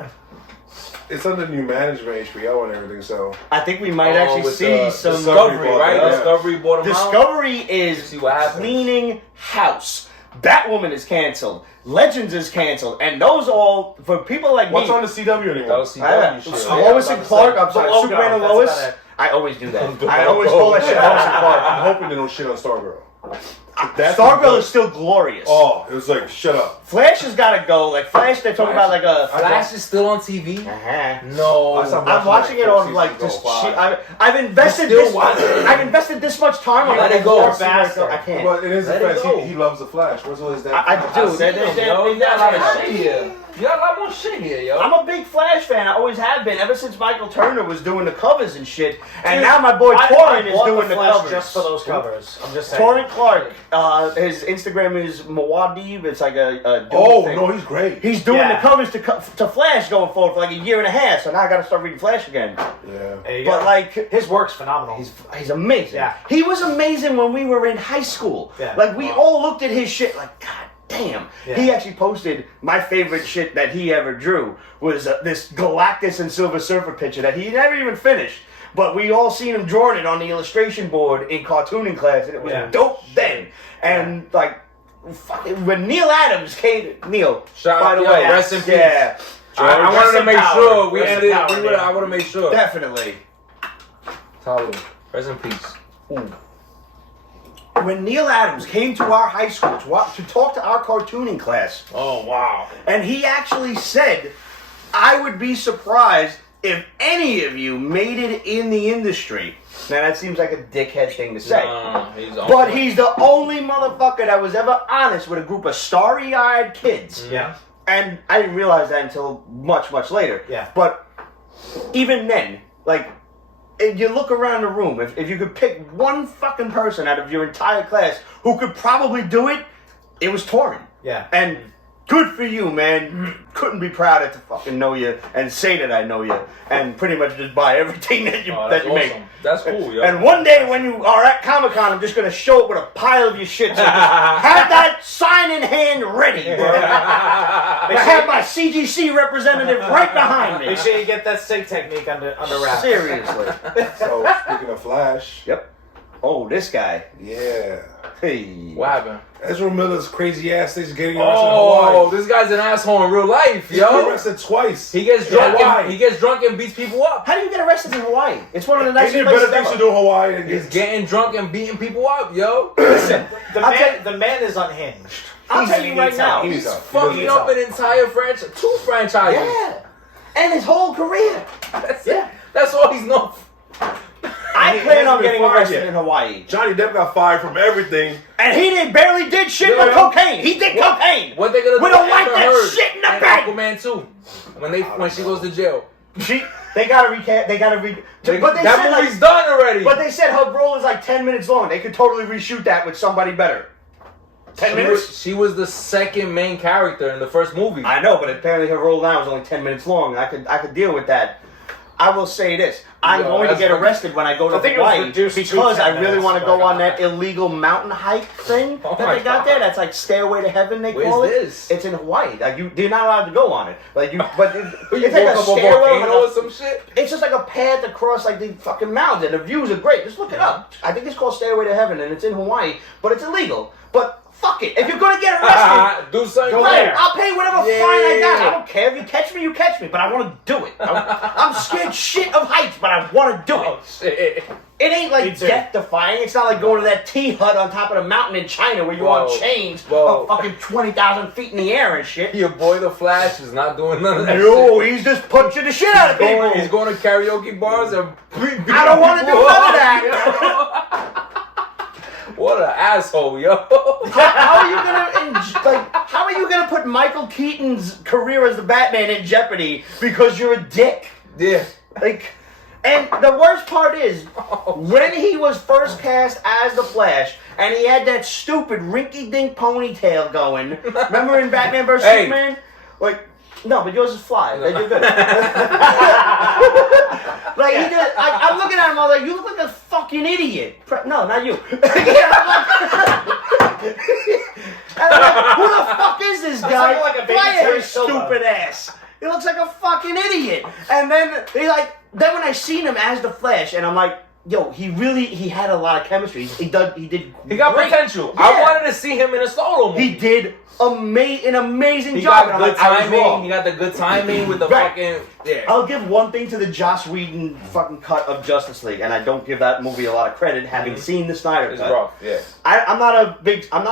it's under new management, HBO and everything, so. I think we might actually with see some Discovery, right? Yeah. Discovery bought him out. Discovery is See what happens. cleaning house. Batwoman is canceled. Legends is canceled, and those all for people like What's me. on the CW anymore? That was CW shit. Lois and Clark. I'm sorry, Logo, Superman and that's Lois. about it. I always do that. The I always logo. call that shit Lois and Clark. I'm hoping they don't shit on Stargirl. Stargirl is still glorious. Oh, it was like, shut up. Flash has got to go. Like Flash, they're talking about like a. Flash is still on TV? Uh-huh. No. I saw- I'm watching it on like Season just. go five. I've invested You're this. still watching it? I've invested this much time on Let it. it go. I can't. But it is Let the it fact go. he loves the Flash. Where's all his dad? I do. You got a lot of shit here. You got a lot more shit here, yo. I'm a big Flash fan. I always have been ever since Michael Turner was doing the covers and shit. And now my boy Torrent is bought doing the Flash covers. just for those covers. I'm just saying. Torrent Clark. His Instagram is Mawadib. It's like a dude Oh, thing. no, he's great. He's doing Yeah. the covers to Flash going forward for like a year and a half. So now I got to start reading Flash again. Yeah. There you But go. like. His work's phenomenal. He's amazing. Yeah. He was amazing when we were in high school. Yeah. Like we all looked at his shit like, God damn. Yeah. He actually posted my favorite shit that he ever drew was this Galactus and Silver Surfer picture that he never even finished. But we all seen him drawing it on the illustration board in cartooning class, and it was dope then. And like, when Neil Adams came, Neil, Shout by out, the yo, way, rest in peace. yeah, I wanted to in make power. sure we Rest in ended. power, yeah. I want to make sure. definitely. Totally. Rest in peace. When Neil Adams came to our high school to talk to our cartooning class, Oh wow. and he actually said, I would be surprised if any of you made it in the industry. Now that seems like a dickhead thing to say. But he's the only motherfucker that was ever honest with a group of starry-eyed kids. Yeah. And I didn't realize that until much, much later. Yeah. But even then, like, if you look around the room, if you could pick one fucking person out of your entire class who could probably do it, it was Torrin. Yeah. And good for you, man. Couldn't be prouder to fucking know you and say that I know you and pretty much just buy everything that you That's make. awesome. That's cool, yo. And one day when you are at Comic-Con, I'm just going to show up with a pile of your shit. So just have that sign in hand ready, bro. I have my CGC representative right behind me. Make sure you get that sig technique under wraps. Seriously. So, speaking of Flash, Yep. Oh, this guy. yeah. Hey. What happened? Ezra Miller's crazy ass is getting arrested in Oh, Hawaii. this guy's an asshole in real life, He got yo. arrested twice. He gets drunk. Why? And, he gets drunk and beats people up. How do you get arrested in Hawaii? It's one of the Ain't nicest there places better things to ever. do in Hawaii than He's get... getting drunk and beating people up, yo. Listen, The I'll tell man is unhinged. I'll tell you right now. He's He's fucking up an entire franchise, 2 franchises. Yeah. And his whole career. That's all he's known for. I plan on getting arrested in Hawaii. Johnny Depp got fired from everything. And he barely did shit but cocaine. He did cocaine. What they gonna do? We don't with like Amber that Heard shit in the and bank. Aquaman 2. When she goes to jail. They gotta recast. They gotta re. But they that said movie's done already. But they said her role is like 10 minutes long. They could totally reshoot that with somebody better. 10 minutes. She was the second main character in the first movie. I know, but apparently her role now is only 10 minutes long. I could deal with that. I will say this. I'm going to get arrested when I go to Hawaii because I really want to go on that illegal mountain hike thing that they got there. That's like Stairway to Heaven, they call it. Where's this? It's in Hawaii. Like you're not allowed to go on it. Like but You it's like walk a up a stairwell. volcano or some shit? It's just like a path across like the fucking mountains, and the views are great. Just look it up. I think it's called Stairway to Heaven, and it's in Hawaii, but it's illegal. But fuck it. If you're gonna get arrested, Do something. right, I'll pay whatever fine I got. Yeah. I don't care. If you catch me, you catch me. But I want to do it. I'm scared shit of heights, but I want to do it. Oh shit. It ain't like death defying. It's not like going to that tea hut on top of the mountain in China where you're on chains of fucking 20,000 feet in the air and shit. Your boy the Flash is not doing none of that No, shit. he's just punching the shit out of people. He's going to karaoke bars and I don't want to do none of that. What an asshole, yo. How are you gonna put Michael Keaton's career as the Batman in jeopardy because you're a dick? Yeah. Like, and the worst part is when he was first cast as the Flash and he had that stupid rinky-dink ponytail going. Remember in Batman vs Superman? Like, no, but yours is fly. Like, you're good. Like he did. I'm looking at him. I'm like, you look like a fucking idiot. No, not you. And I'm like, who the fuck is this guy? like a baby Why Terry his Silva. stupid ass? He looks like a fucking idiot. And then then when I seen him as the Flash, and I'm like, yo, he had a lot of chemistry. He got great. potential. Yeah. I wanted to see him in a solo movie. He did an amazing He job. got And I'm good like, I was timing. wrong. He got the good timing with the Right. fucking I'll give one thing to the Joss Whedon fucking cut of Justice League, and I don't give that movie a lot of credit, having seen the Snyder It's cut. rough. Yeah. I'm not a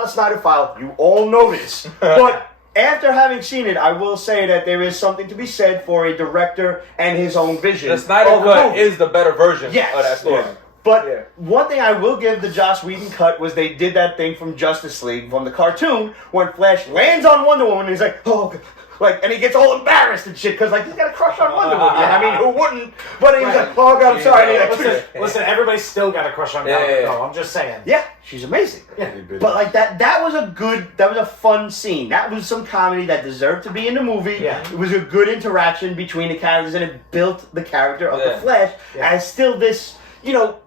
Snyderphile. You all know this, but after having seen it, I will say that there is something to be said for a director and his own vision. The Snyder of a cut movie. is the better version Yes. of that story. Yeah. But one thing I will give the Joss Whedon cut was they did that thing from Justice League, from the cartoon, when Flash lands on Wonder Woman and he's like, oh, like, and he gets all embarrassed and shit, because, like, he's got a crush on Wonder Woman. I mean, who wouldn't? But he was like, oh, God, I'm sorry. And he, like, Listen, everybody's still got a crush on Gal Gadot. I'm just saying. yeah, she's amazing. Yeah. But, like, that was a fun scene. That was some comedy that deserved to be in the movie. Yeah. It was a good interaction between the characters, and it built the character of the Flash as still this,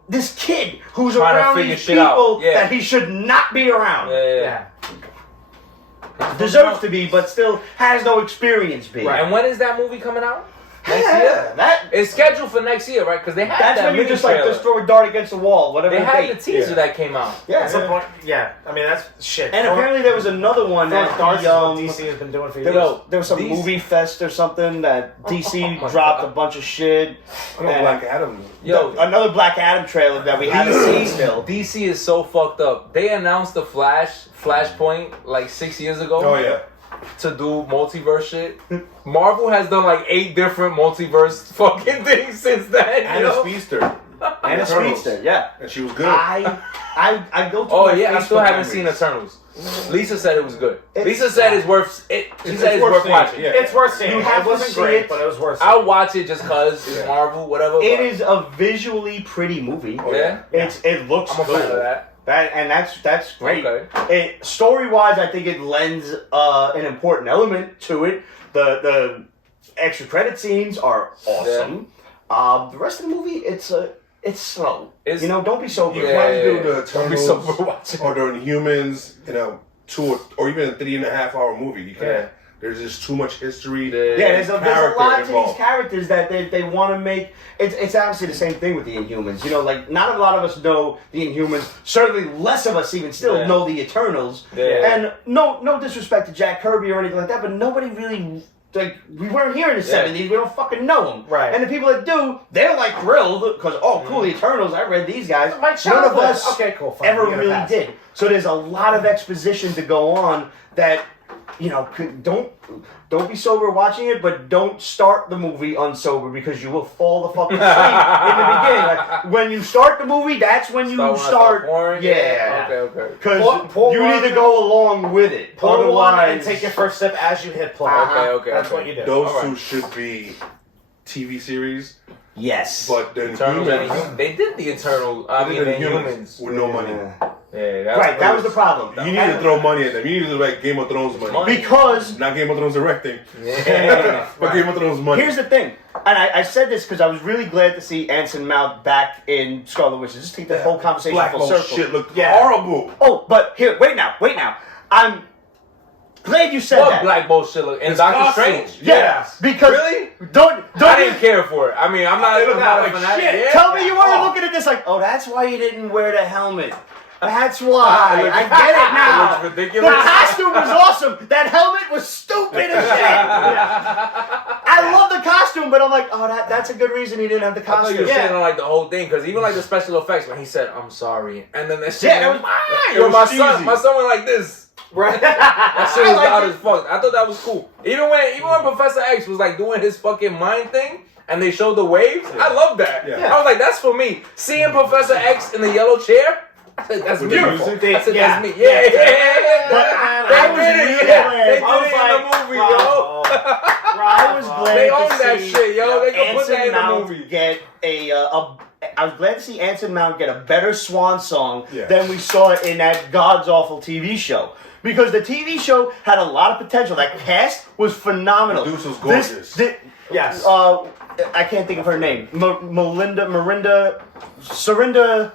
this kid who's Trying to around figure these shit out. people Yeah. that he should not be around. Yeah. Deserves to be, but still has no experience being. And when is that movie coming out? Next Yeah, year? that. It's scheduled for next year, right? Because they had That's that when you mini just like trailer. just throw a dart against the wall, whatever. They the had date. the teaser that came out. Yeah. At some point, I mean, that's shit. And apparently there was another one that Darts is what the, DC has been doing for there years. was some these- movie fest or something that DC my dropped God. a bunch of shit. I know And Black Adam. another Black Adam trailer that we haven't seen still. DC is so fucked up. They announced the Flashpoint like 6 years ago. Oh yeah. To do multiverse shit. Marvel has done like 8 different multiverse fucking things since then. And a speedster. And a Eternals. speedster, yeah. And she was good. I go to Oh my yeah, I still Facebook haven't seen memories. Eternals. Lisa said it was good. It's- Lisa said it's worth it. She It's said it's worth worth seeing, watching. yeah. It's worth seeing. You have It to wasn't see great, it. but it was worth seeing. I'll watch it just cause it's Marvel, whatever. It but- is a visually pretty movie. Oh, Yeah, It looks I'm a good. fan of that. That's great. Okay. Story wise, I think it lends an important element to it. The extra credit scenes are awesome. The rest of the movie, it's slow. Don't be so You good. can't do the Don't be Eternals so watching. or the Inhumans in a 2 or even a 3.5 hour movie. You can't. Yeah. There's just too much history. Yeah, there's a character lot to these involved. characters that they want to make. It's obviously the same thing with the Inhumans. Like not a lot of us know the Inhumans. Certainly less of us even still know the Eternals. Yeah. And no disrespect to Jack Kirby or anything like that, but nobody really like we weren't here in the 70s. We don't fucking know them. Right. And the people that do, they're like thrilled because cool, the Eternals. I read these guys. My None of childhood. us Okay, cool. Fine. ever You get a really pass. did. So there's a lot of exposition to go on that. Don't be sober watching it, but don't start the movie unsober because you will fall the fucking asleep in the beginning. Like, when you start the movie, that's when you start. pouring? Yeah. Okay. Because Pull you one- need to go along with it. Pull one and Otherwise, take your first step as you hit play. Okay. That's what you do. Those All right. two should be TV series, yes. but then Eternals humans, and they did the Eternal. I mean, the humans. with no money. Yeah, Right, that was the problem. You need to throw money at them. You need to do like Game of Thrones money. Because Not Game of Thrones directing, Yeah. but Game of Thrones money. here's the thing, and I said this because I was really glad to see Anson Mount back in Scarlet Witch. Just take the whole conversation Black full Bolt circle. shit looked Yeah. horrible. Oh, but here, wait now. I'm glad you said What that. black bullshit look? And It's Doctor costume. Strange. Yeah, Yes. because Really? don't I didn't care for it. I mean, I'm not. It looked I'm not like a fanatic. shit. Yeah. Tell me you weren't Oh. looking at this like, oh, that's why you didn't wear the helmet. That's why. I get it now. It looks ridiculous. The costume was awesome. That helmet was stupid as shit. I love the costume, but I'm like, oh, that's a good reason he didn't have the I thought you costume. were saying like the whole thing because even like the special effects when he said I'm sorry and then that shit. Yeah, it was- it was my cheesy. son went like this. Right. That shit was liked loud it. as fuck. I thought that was cool. Even when Professor X was like doing his fucking mind thing and they showed the waves, I love that. Yeah. I was like, that's for me. Seeing Professor X in the yellow chair, I said that's With the beautiful. music? I said Yeah. that's me. Yeah. But I was They did really it. glad. They did I was it in the movie, yo. I was glad They to own that see shit, yo. They can put Anson that in the Mount movie. get I was glad to see Anson Mount get a better swan song Yeah. than we saw in that god's awful TV show. Because the TV show had a lot of potential. That cast was phenomenal. Medusa's gorgeous. Yes. I can't think of her name. Serinda.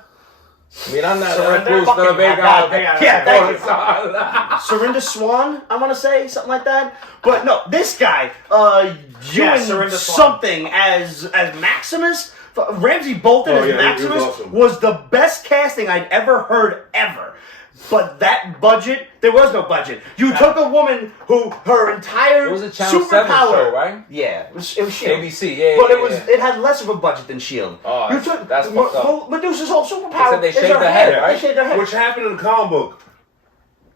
I mean, I'm not Surrender? Cruz Fucking Vega. God, yeah, thank you. you. Serinda Swan, I want to say something like that. But no, this guy, Yeah, Ewan Serinda Swan. something as Maximus. Ramsey Bolton Oh, as yeah, he was Maximus awesome. was the best casting I'd ever heard ever. But that budget, there was no budget. You took a woman who her entire It was a Channel 7 superpower, show, right? Yeah, it was Shield. ABC, yeah. But yeah. it had less of a budget than Shield. Oh, you took that's fucked up. Medusa's whole superpower. They said they is shaved her the head, hair. right? They shaved her head. Which happened in the comic book,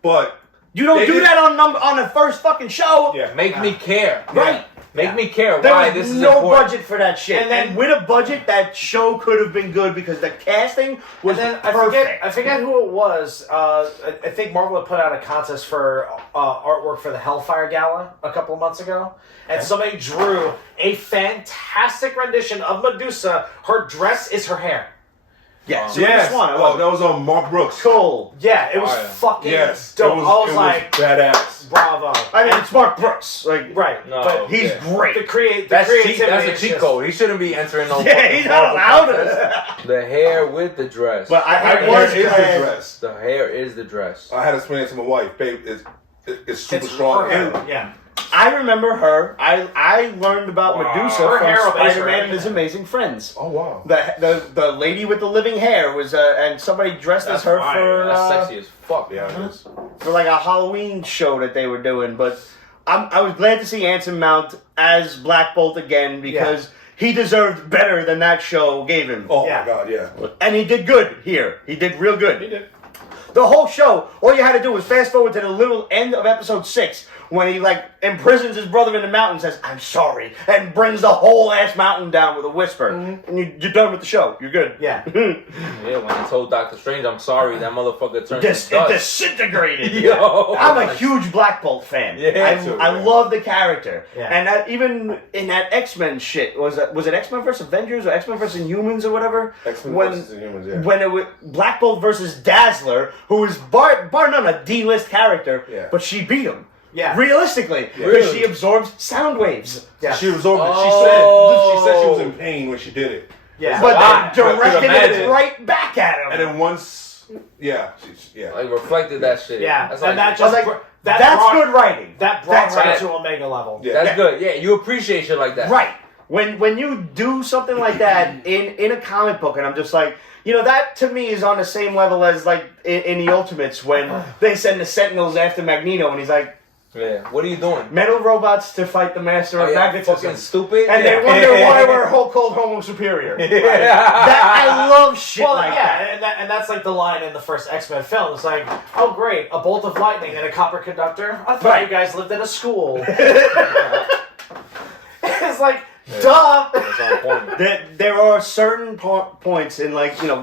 but You don't They do did- that on the first fucking show. yeah, Make me care. Right. Make me care There why was this is no important. budget for that shit. And then- And with a budget, that show could have been good because the casting was And then perfect. I forget who it was. I think Marvel had put out a contest for artwork for the Hellfire Gala a couple of months ago, and somebody drew a fantastic rendition of Medusa. Her dress is her hair. Yeah, yes. Swan, I Oh, love that was on Mark Brooks. cool. Yeah, it was Oh, yeah. fucking Yes, dope. It I was it like, badass. bravo. I mean, it's Mark Brooks. Like, Right, No. but he's Yeah. great. the That's creativity. that's a is cheat just- code. He shouldn't be entering no. Yeah, fucking he's not Marvel allowed contest. to. The hair with the dress. But I Hair was is the glad. dress. the hair is the dress. I had to explain it to my wife. Babe, it's super It's strong. her hair. Yeah. I remember her. I learned about Wow. Medusa Her from hair is Spider-Man her. and His Amazing Friends. Oh wow. The lady with the living hair was and somebody dressed That's as her fire. for That's sexy as fuck. Yeah, it is. for like a Halloween show that they were doing. But I was glad to see Anson Mount as Black Bolt again because he deserved better than that show gave him. Oh Yeah. my god, yeah. And he did good here. He did real good. He did. The whole show, all you had to do was fast forward to the little end of episode 6 when he like imprisons his brother in the mountain and says, "I'm sorry," and brings the whole ass mountain down with a whisper. And you're done with the show. You're good. Yeah. Yeah, when he told Dr. Strange, "I'm sorry," that motherfucker turned It to dust. disintegrated. Yo. I'm a huge Black Bolt fan. Yeah, me too, I man. love the character. Yeah. And that, even in that X-Men shit, was it X-Men vs. Avengers or X-Men vs. Inhumans or whatever? X-Men when, versus Inhumans, yeah. When it was Black Bolt versus Dazzler, who was bar none a D-list character, Yeah. but she beat him. Yeah. Realistically, because Really? she absorbs sound waves. Yeah. She absorbed it. Oh. She said she was in pain when she did it. Yeah. But Wow. then I could directed it imagine. right back at him. And then once, yeah, yeah. Like reflected that shit. Yeah. That's And like, that just like, that that's brought, good writing. That brought That's her good. to Omega level. Yeah. that's Yeah. good. Yeah, you appreciate shit like that. Right. When you do something like that in a comic book, and I'm just like, that to me is on the same level as like in the Ultimates when they send the Sentinels after Magneto, and he's like, Yeah. What are you doing? Metal robots to fight the master of magnetism. Fucking stupid. And they wonder why we're called Homo superior. I love shit like that. And that's like the line in the first X-Men film. It's like, oh great, a bolt of lightning and a copper conductor. I thought you guys lived in a school. It's like, duh. That's on point. There are certain points in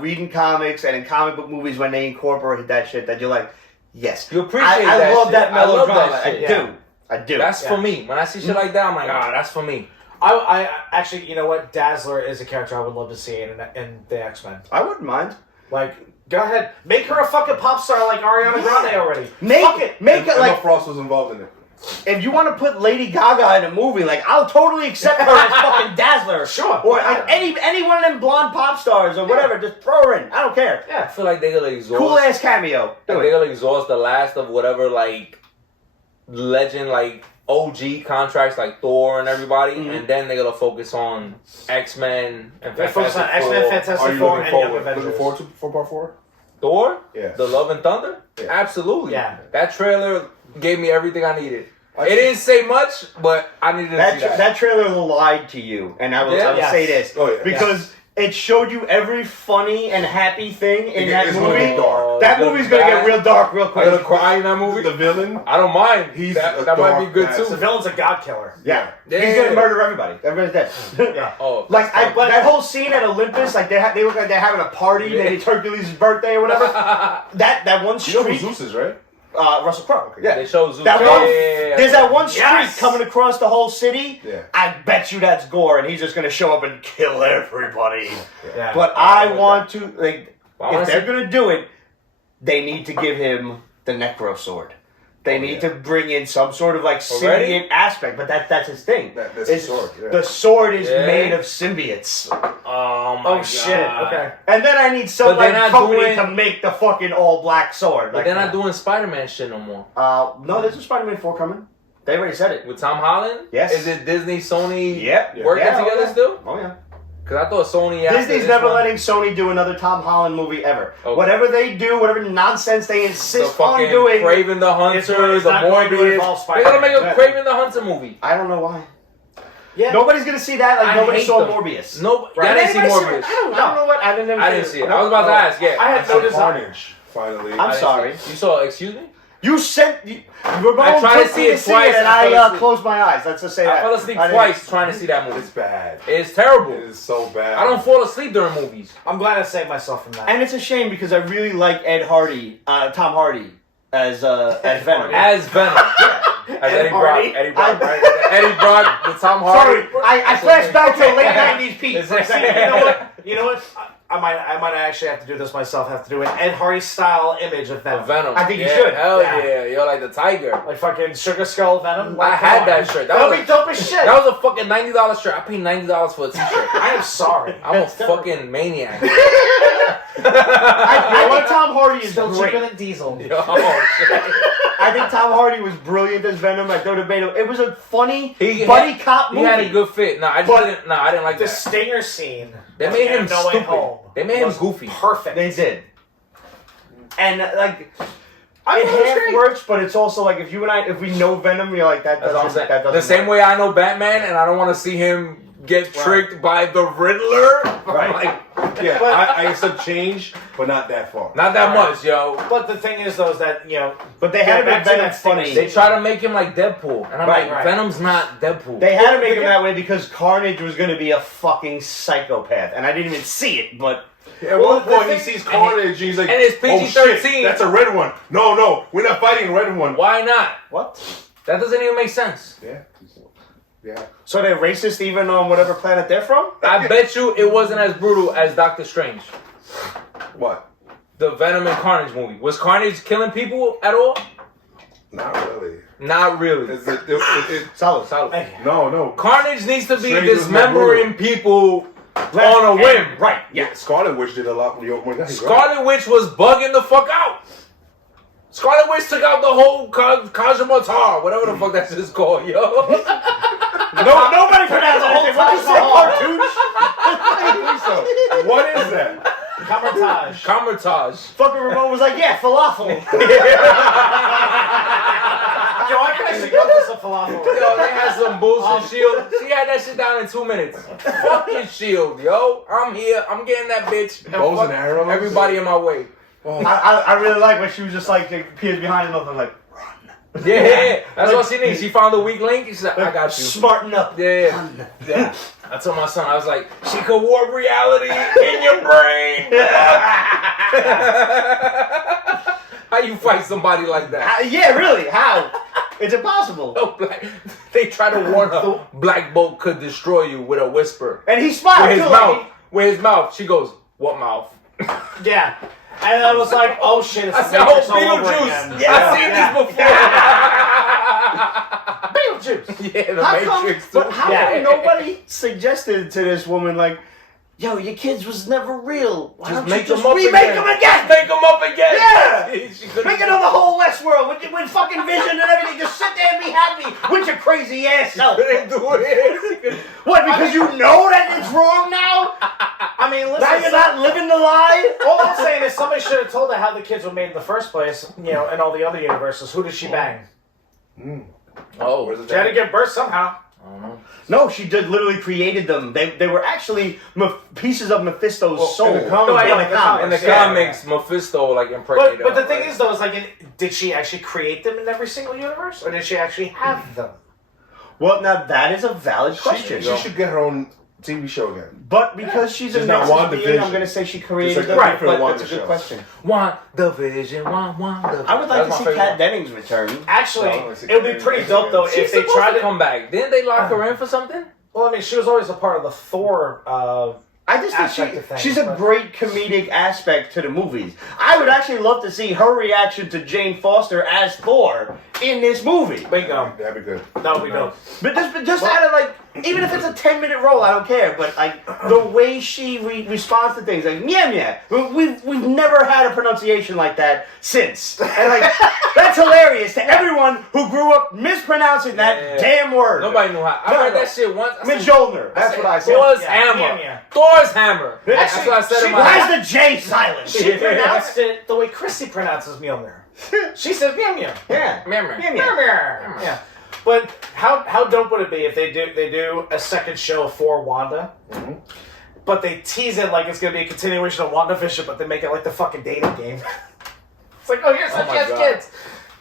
reading comics and in comic book movies when they incorporate that shit that you're like, yes. You appreciate I that love shit. that melodrama. that shit. I do. That's for me. When I see shit like that, I'm like, that's for me. I actually, you know what? Dazzler is a character I would love to see in the X-Men. I wouldn't mind. Like, go ahead, make her a fucking pop star like Ariana Grande already. Make it Emma like Frost was involved in it. if you want to put Lady Gaga in a movie, like I'll totally accept her as fucking Dazzler. Sure. Or any one of them blonde pop stars or whatever, just throw her in. I don't care. I feel like they're gonna exhaust. Cool ass cameo. Do They're it. gonna exhaust the last of whatever legend OG contracts like Thor and everybody, and then they're gonna focus on X-Men and They focus on X-Men, Fantastic Are you Four, looking and Young forward Avengers. to part 4? Thor. Yeah. The Love and Thunder. Yeah. Absolutely. Yeah. That trailer gave me everything I needed. It didn't say much, but I needed to see that. That trailer lied to you, and I will say this because it showed you every funny and happy thing in that It's movie. gonna be dark. That movie's gonna get real dark real I'm quick. gonna cry in that movie. The villain. I don't mind. He's that a might be dark good bastard. The too. villain's a god killer. Yeah. Yeah. He's gonna murder everybody. Everybody's dead. Yeah. Oh, That whole scene at Olympus, like they look like they're having a party. Maybe it's Hercules' birthday or whatever. that one You know who streak. Zeus is, right? Russell Crowe. Yeah. They show Zeus. That one, there's that one streak Yes. coming across the whole city. Yeah. I bet you that's Gore, and he's just gonna show up and kill everybody. Yeah. But I want to wanna if they're see- gonna do it, they need to give him the Necro Sword. They need to bring in some sort of symbiote aspect, but that's his thing. That's his sword. Yeah. The sword is Yeah. made of symbiotes. Oh my god. shit. Okay. And then I need some But they're not company doing- to make the fucking all black sword. But they're not doing Spider-Man shit no more. No, there's a Spider-Man 4 coming. They already said it. With Tom Holland? Yes. Is it Disney, Sony Yep. working Yeah, together yeah. still? Oh yeah. Because I thought Sony after Disney's this never one- letting Sony do another Tom Holland movie ever. Okay. Whatever they do, whatever nonsense they the insist on fucking doing, Kraven the Hunter, it's the not going to involve Morbius. They're gonna make a Spider-Man. Kraven the Hunter movie. I don't know why. Yeah. Nobody's gonna see that. Like I nobody hate saw them. Morbius. No, Right. I didn't see Anybody Morbius. I don't know what. I didn't see it. I was about to ask. Yeah, I had no desire. Carnage, finally. I'm I didn't sorry. see it. You saw? Excuse me. You sent. Ramon I tried to took see me it twice, and I fell I asleep. closed my eyes. Let's just say that. I fell asleep I didn't- twice trying to see that movie. It's bad. It's terrible. It is so bad. I don't fall asleep during movies. I'm glad I saved myself from that. And it's a shame because I really like Tom Hardy as Venom. As Venom. As Eddie Brock. Hardy. Eddie Brock, right? Eddie Brock, the Tom Hardy. Sorry, I flashed back to the late '90s Pete It's for a like- second. You know what? You know what? I might actually have to do this myself. Have to do an Ed Hardy style image of Venom. Venom. I think you Yeah, should. Hell Yeah. yeah. You're like the tiger. Like fucking Sugar Skull Venom. I Like, had come that on. shirt. That would be dope as shit. That was a fucking $90 shirt. I paid $90 for a t-shirt. I am sorry. I'm a fucking maniac. I think Tom Hardy is Still cheaper great. than Diesel. Yo, shit. I think Tom Hardy was brilliant as Venom. I don't debate it. It was a funny He buddy had- cop He movie. had a good fit. No, I just But- didn't. No, I didn't like The that. Stinger scene. They at made the him end of No Way stupid. Home They made him was goofy. Perfect. They did. And like I it thought it was half great. works, but it's also like if you and I, if we know Venom, you're like that That's what I'm doesn't. saying. That doesn't. The same work. way I know Batman, and I don't want to see him get tricked by the Riddler. Right. Like, Yeah, But- I accept change, but not that far. not that Right. much, yo. But the thing is, though, is that, you know, But they had to back make to Venom that Stinger funny. They try to make him like Deadpool, and I'm Right, like, right. Venom's not Deadpool. They had to make him that way because Carnage was going to be a fucking psychopath, and I didn't even see it, but. At Well, one the point, he thing- sees Carnage, he's like, and it's oh PG-13. shit, that's a red one. No, we're not fighting a red one. Why not? What? That doesn't even make sense. Yeah. So they're racist even on whatever planet they're from? I bet you it wasn't as brutal as Dr.Strange. What? The Venom and Carnage movie. Was Carnage killing people at all? Not really. Not really. Solid. Solid. Thank you. No. Carnage needs to be Strange was dismembering people on a whim. Right, Yeah, Scarlet Witch did a lot when you opened Scarlet Witch was bugging the fuck out. Scarlet Witch took out the whole Kajamatar, whatever the fuck that's just called, yo. Nobody pronounced the whole thing. What you say, cartoon? What is that? Camertage. Kamertage. Fucking Ramon was like, yeah, falafel. Yo, I could actually go for some falafel. Yo, they had some bullshit shield. She had that shit down in 2 minutes. Fucking shield, yo. I'm here. I'm getting that bitch. Bows fuck and arrows. everybody in my way. I really like when she was just like appears behind him and like run. Yeah, that's what she needs. She found the weak link. She's like, I got you. Smarten up. Yeah. Yeah. I told my son, I was like, she could warp reality in your brain. How you fight somebody like that? Yeah, really? How? It's impossible. They try to warn her. Black Bolt could destroy you with a whisper. And he smiled With his too, mouth. like With his mouth. She goes, what mouth? Yeah. And I was like, oh shit, it's I the said, Matrix oh, all over Beetlejuice. again. I've seen this before. Beetlejuice. Yeah, the How Matrix. come, but how Yeah. come nobody suggested to this woman, like, yo, your kids was never real. Why Just don't make you them up remake again. them again? Make them up again. Yeah. She couldn't Make do it on the whole Westworld with fucking Vision and everything. Just sit there and be happy with your crazy ass self. Couldn't do it. What, because you know that it's wrong now? I mean, listen. Now you're not living the lie? All I'm saying is somebody should have told her how the kids were made in the first place, you know, in all the other universes. Who did she bang? Oh, Where's the She had to give birth somehow. I don't know. No, she did literally created them. They were actually pieces of Mephisto's soul. in the comic- No, I know, in the comics. In the Yeah. comics, Mephisto like impregnated But the her, thing right? is, though, is like, did she actually create them in every single universe, or did she actually have them? Well, now that is a valid question. She should get her own TV show again. But because she's a She's not Nexus being, WandaVision. I'm going to say she It's created like a them. Right, different but that's a Wanda good show. question. Want the vision, want the vision. I would like That's to my see Kat favorite Dennings return. Actually, No, it's it would be pretty dope, though, one. She's if they supposed tried to to come back. Didn't they lock her in for something? Well, I mean, she was always a part of the Thor. I just aspect think of things, she's a but- great comedic aspect to the movies. I would actually love to see her reaction to Jane Foster as Thor in this movie. Bingo. That'd be good. No, we don't. But just out of like, even if it's a 10-minute role, I don't care. But like the way she responds to things, like meow meow. We've never had a pronunciation like that since, and like that's hilarious to everyone who grew up mispronouncing that damn word. Nobody knew how. I heard that shit once. I Mitch said, Jolner. That's what I said. Thor's Yeah, hammer. yeah. Thor's hammer. That's Actually, what I said she- in my Why head. is the J silent? She pronounced it the way Chrissy pronounces Mjolnir. She says Mjolnir. Yeah. Meow, meow. Meow, meow. Mjolnir. Yeah. But how dope would it be if they do a second show for Wanda, but they tease it like it's gonna be a continuation of WandaVision, but they make it like the fucking dating game. It's like, oh, here's how my she has God. kids.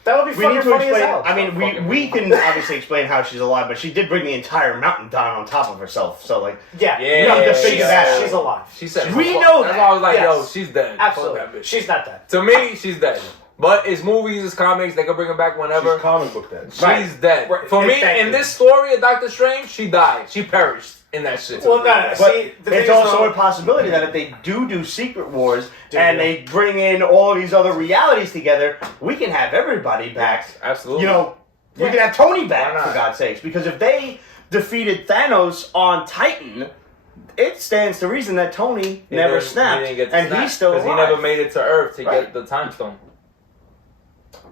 That would be We fucking need to funny as explain. hell. I mean, we can obviously explain how she's alive, but she did bring the entire mountain down on top of herself. So like, yeah, Yeah, you have to yeah, figure yeah. that out. She's alive. She said, We fuck. know That's that. why I was like, Yes. yo, she's dead. Absolutely, Fuck that bitch. she's not dead. To me, she's dead. But it's movies, it's comics. They can bring her back whenever. She's comic book then. She's dead. Right. For me, Thank in you. this story of Doctor Strange, she died. She perished in that shit. Well, no, but see, the thing it's is, also though- a possibility that if they do Secret Wars and they bring in all these other realities together, we can have everybody back. Absolutely. You know, we can have Tony back Why not? for God's sakes. Because if they defeated Thanos on Titan, it stands to reason that Tony never snapped, He didn't get to and snap, he's still alive. he never made it to Earth to Right. get the time stone.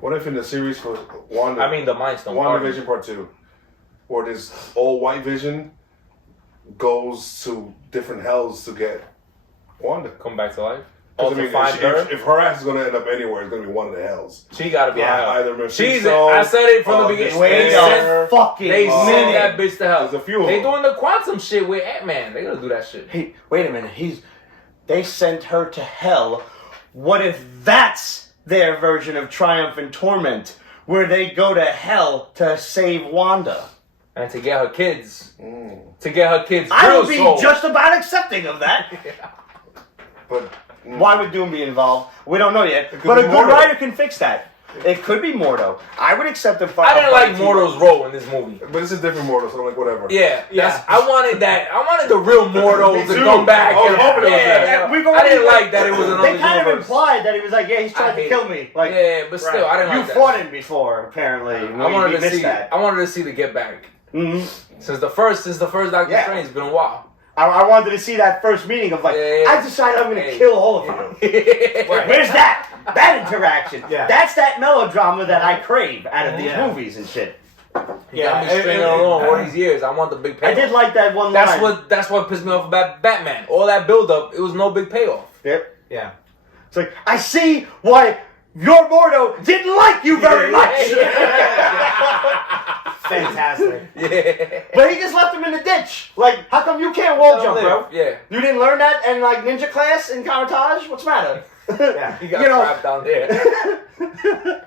What if in the series for Wanda? I mean, the Mind Stone. WandaVision Part 2, where this old white Vision goes to different hells to get Wanda. Come back to life. 'Cause, Oh, to find her. if her ass is going to end up anywhere, it's going to be one of the hells. She gotta be Yeah, hell. either Mephisto, She's. I said it from the beginning. Wait, They no. sent, fucking they Oh. sent that bitch to hell. There's a few of They them. doing the quantum shit with Ant-Man. They gonna do that shit. Hey, wait a minute. They sent her to hell. What if that's their version of Triumph and Torment, where they go to hell to save Wanda? And to get her kids. To get her kids. I real would be soul. just about accepting of that. But Why would Doom be involved? We don't know yet. could But be a good Mordo. writer can fix that. It could be Mordo. I would accept the I didn't like Mordo's role in this movie. but this is different Mortal, so I'm like, whatever. Yeah, Yeah. I wanted that. I wanted the real Mordo Me to too. come back. I was hoping it was that. yeah. We've I already- didn't like that it was another They kind of universe. implied that he was like, yeah, he's I trying to hate kill it. me. Like, Yeah, but still, I didn't you like that. fought him before, apparently. I wanted We to missed see. that. I wanted to see the get back. Mhm. Since the first Doctor Yeah. Strange, it's been a while. I wanted to see that first meeting of like, Yeah. I decided I'm going to Hey. kill all of you. Where's that? That interaction. Yeah. That's that melodrama that I crave out of these Yeah. movies and shit. You got me stringing along all these years. I want the big I payoff. did like that one That's line. what pissed me off about Batman. All that build up, it was no big payoff. Yep. Yeah. It's like, I see why your Mordo didn't like you very much. Fantastic. Yeah. But he just left him in the ditch. Like, how come you can't wall jump, bro? Yeah. You didn't learn that in like ninja class in Kamatage? What's the matter? Yeah. He got You know- trapped down there.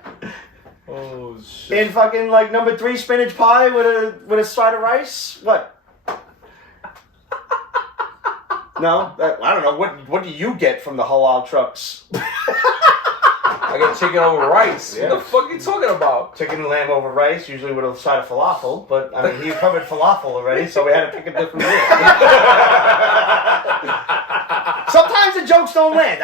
Oh shit. In fucking like number 3 spinach pie with a side of rice? What? No? I don't know. What do you get from the halal trucks? I got chicken over rice. Yeah. What the fuck are you talking about? Chicken and lamb over rice, usually with a side of falafel. But, I mean, he covered falafel already, so we had to pick a different meal. Sometimes the jokes don't land.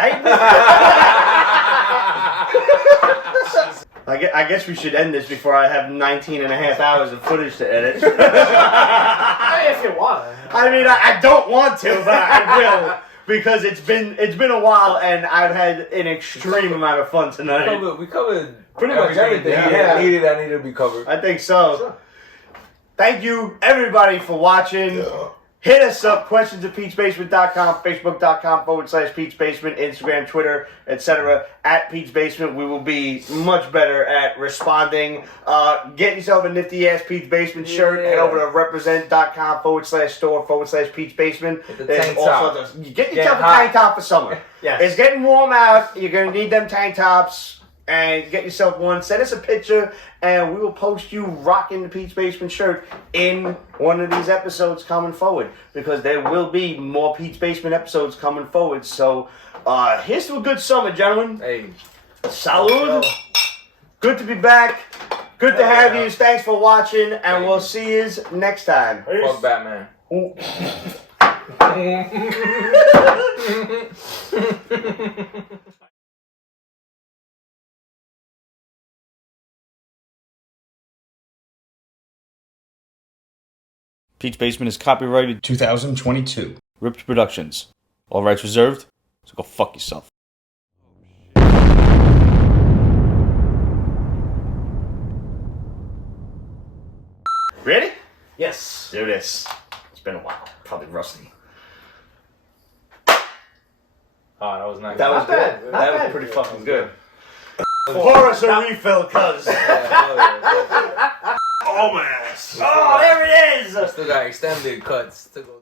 I guess we should end this before I have 19 and a half hours of footage to edit. Hey, if you want. I mean, I don't want to, but I will. Because it's been a while, and I've had an extreme amount of fun tonight. We covered Pretty much everything, that needed to be covered. I think so. Sure. Thank you, everybody, for watching. Hit us up, questions@peachbasement.com, facebook.com/peachbasement, Instagram, Twitter, etc. @peachbasement. We will be much better at responding. Get yourself a nifty-ass Peach Basement shirt. Head over to represent.com/store/peachbasement. Get the tank top. Get yourself a tank top for summer. Yes. It's getting warm out. You're going to need them tank tops. And get yourself one. Send us a picture, and we will post you rocking the Peach Basement shirt in one of these episodes coming forward. Because there will be more Peach Basement episodes coming forward. So, here's to a good summer, gentlemen. Hey. Salud. Good to be back. Good to have you. Thanks for watching, and we'll see you next time. Fuck Batman. Peach Basement is copyrighted 2022. Ripped Productions. All rights reserved, so go fuck yourself. Ready? Yes. Do this. It's been a while. Probably rusty. Oh, that was nice. That was Not bad. good. Not That bad. was pretty fucking good. Pour us a refill, cuz. Oh my ass. Oh, there it is! Still got extended cuts to go.